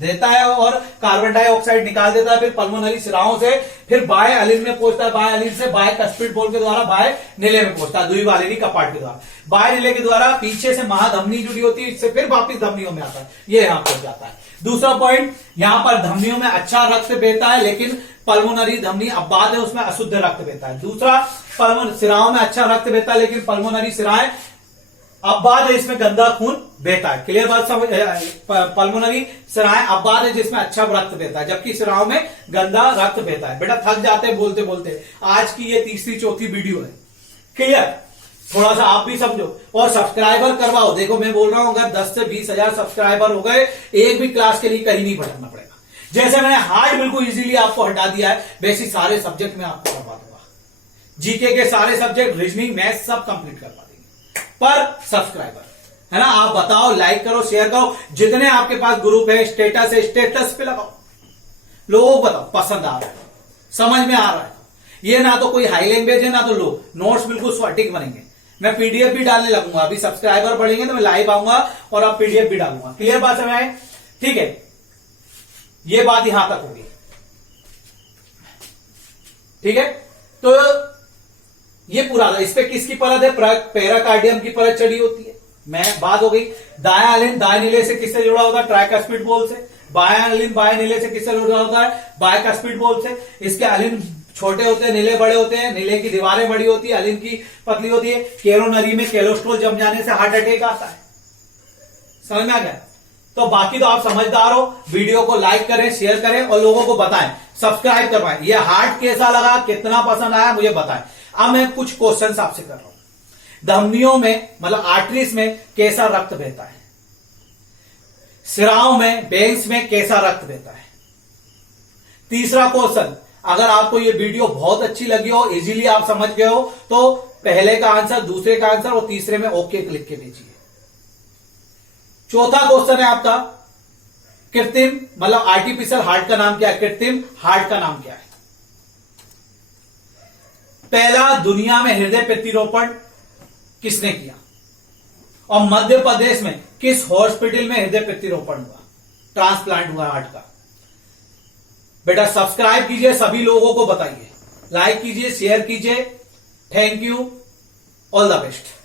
देता है और कार्बन डाइऑक्साइड निकाल देता है, फिर पल्मोनरी सिराओं से फिर बाय एलिन में पहुंचता है, बाय एलिन से बाय कस्पिड बॉल के द्वारा बाय निले में पहुंचता है, द्विवालिनी कपाट के द्वारा, बाय निले के द्वारा पीछे से महाधमनी जुड़ी होती है, इससे फिर वापिस धमनियों में आता है, ये यहां पहुंच जाता है। दूसरा पॉइंट, यहां पर धमनियों में अच्छा रक्त बहता है, लेकिन पल्मोनरी धमनी अब्बाद है, उसमें अशुद्ध रक्त बहता है। दूसरा, सिराओं में अच्छा रक्त बहता है, लेकिन पल्मोनरी सिराएं अब्बाद है, इसमें गंदा खून बहता है। क्लियर बात समझ? पल्मोनरी सिराएं अब्बाद है जिसमें अच्छा रक्त बहता है, जबकि सिराओं में गंदा रक्त बहता है। बेटा थक जाते हैं बोलते बोलते, आज की ये तीसरी चौथी वीडियो है। क्लियर? थोड़ा सा आप भी समझो और सब्सक्राइबर करवाओ। देखो मैं बोल रहा हूं, अगर 10 से 20 हजार सब्सक्राइबर हो गए, एक भी क्लास के लिए कहीं नहीं भटकना पड़ेगा। जैसे मैंने हार्ट बिल्कुल इजीली आपको हटा दिया है, वैसे सारे सब्जेक्ट में आपको करवा दूंगा। जीके के सारे सब्जेक्ट, रीजनिंग, मैथ्स सब कंप्लीट करवा देंगे। पर सब्सक्राइबर है ना, आप बताओ, लाइक करो, शेयर करो, जितने आपके पास ग्रुप है, स्टेटस है, स्टेटस पे लगाओ, लोगों को बताओ पसंद आ रहा है, समझ में आ रहा है। ये ना तो कोई हाई लैंग्वेज है ना तो लो, नोट्स बिल्कुल सटीक बनेंगे। मैं पीडीएफ भी डालने लगूंगा, अभी सब्सक्राइबर बढ़ेंगे तो मैं लाइव आऊंगा और अब पीडीएफ भी डालूंगा। क्लियर बात समझ आए? ठीक है, ये बात यहां तक होगी। ठीक है, तो ये पूरा था। इस पे किसकी परत है? पैराकार्डियम की परत चढ़ी होती है। मैं बात हो गई। दाया एलिन दाया नीले से किससे जुड़ा होता है? ट्राइकस्पिड बॉल से। बाया एलिन बाया नीले से किससे जुड़ा होता है? बायकस्पिड बॉल से। इसके एलिन छोटे होते हैं, नीले बड़े होते हैं, नीले की दीवारें बड़ी होती है, एलिन की पतली होती है। केरोनरी में कोलेस्ट्रॉल जम जाने से हार्ट अटैक आता है। समझ में आ गया? तो बाकी तो आप समझदार हो, वीडियो को लाइक करें, शेयर करें और लोगों को बताएं, सब्सक्राइब करवाएं। ये हार्ट कैसा लगा, कितना पसंद आया, मुझे बताएं। अब मैं कुछ क्वेश्चन आपसे कर रहा हूं। धमनियों में मतलब आर्टरीज में कैसा रक्त बहता है? सिराओं में, वेन्स में कैसा रक्त बहता है? तीसरा क्वेश्चन, अगर आपको ये वीडियो बहुत अच्छी लगी हो, इजीली आप समझ गए हो, तो पहले का आंसर, दूसरे का आंसर और तीसरे में ओके लिख के भेजिए। चौथा क्वेश्चन है आपका, कृत्रिम मतलब आर्टिफिशियल हार्ट का नाम क्या है? कृत्रिम हार्ट का नाम क्या है? पहला दुनिया में हृदय प्रतिरोपण किसने किया? और मध्य प्रदेश में किस हॉस्पिटल में हृदय प्रतिरोपण हुआ, ट्रांसप्लांट हुआ हार्ट का? बेटा सब्सक्राइब कीजिए, सभी लोगों को बताइए, लाइक कीजिए, शेयर कीजिए। Thank you. All the best.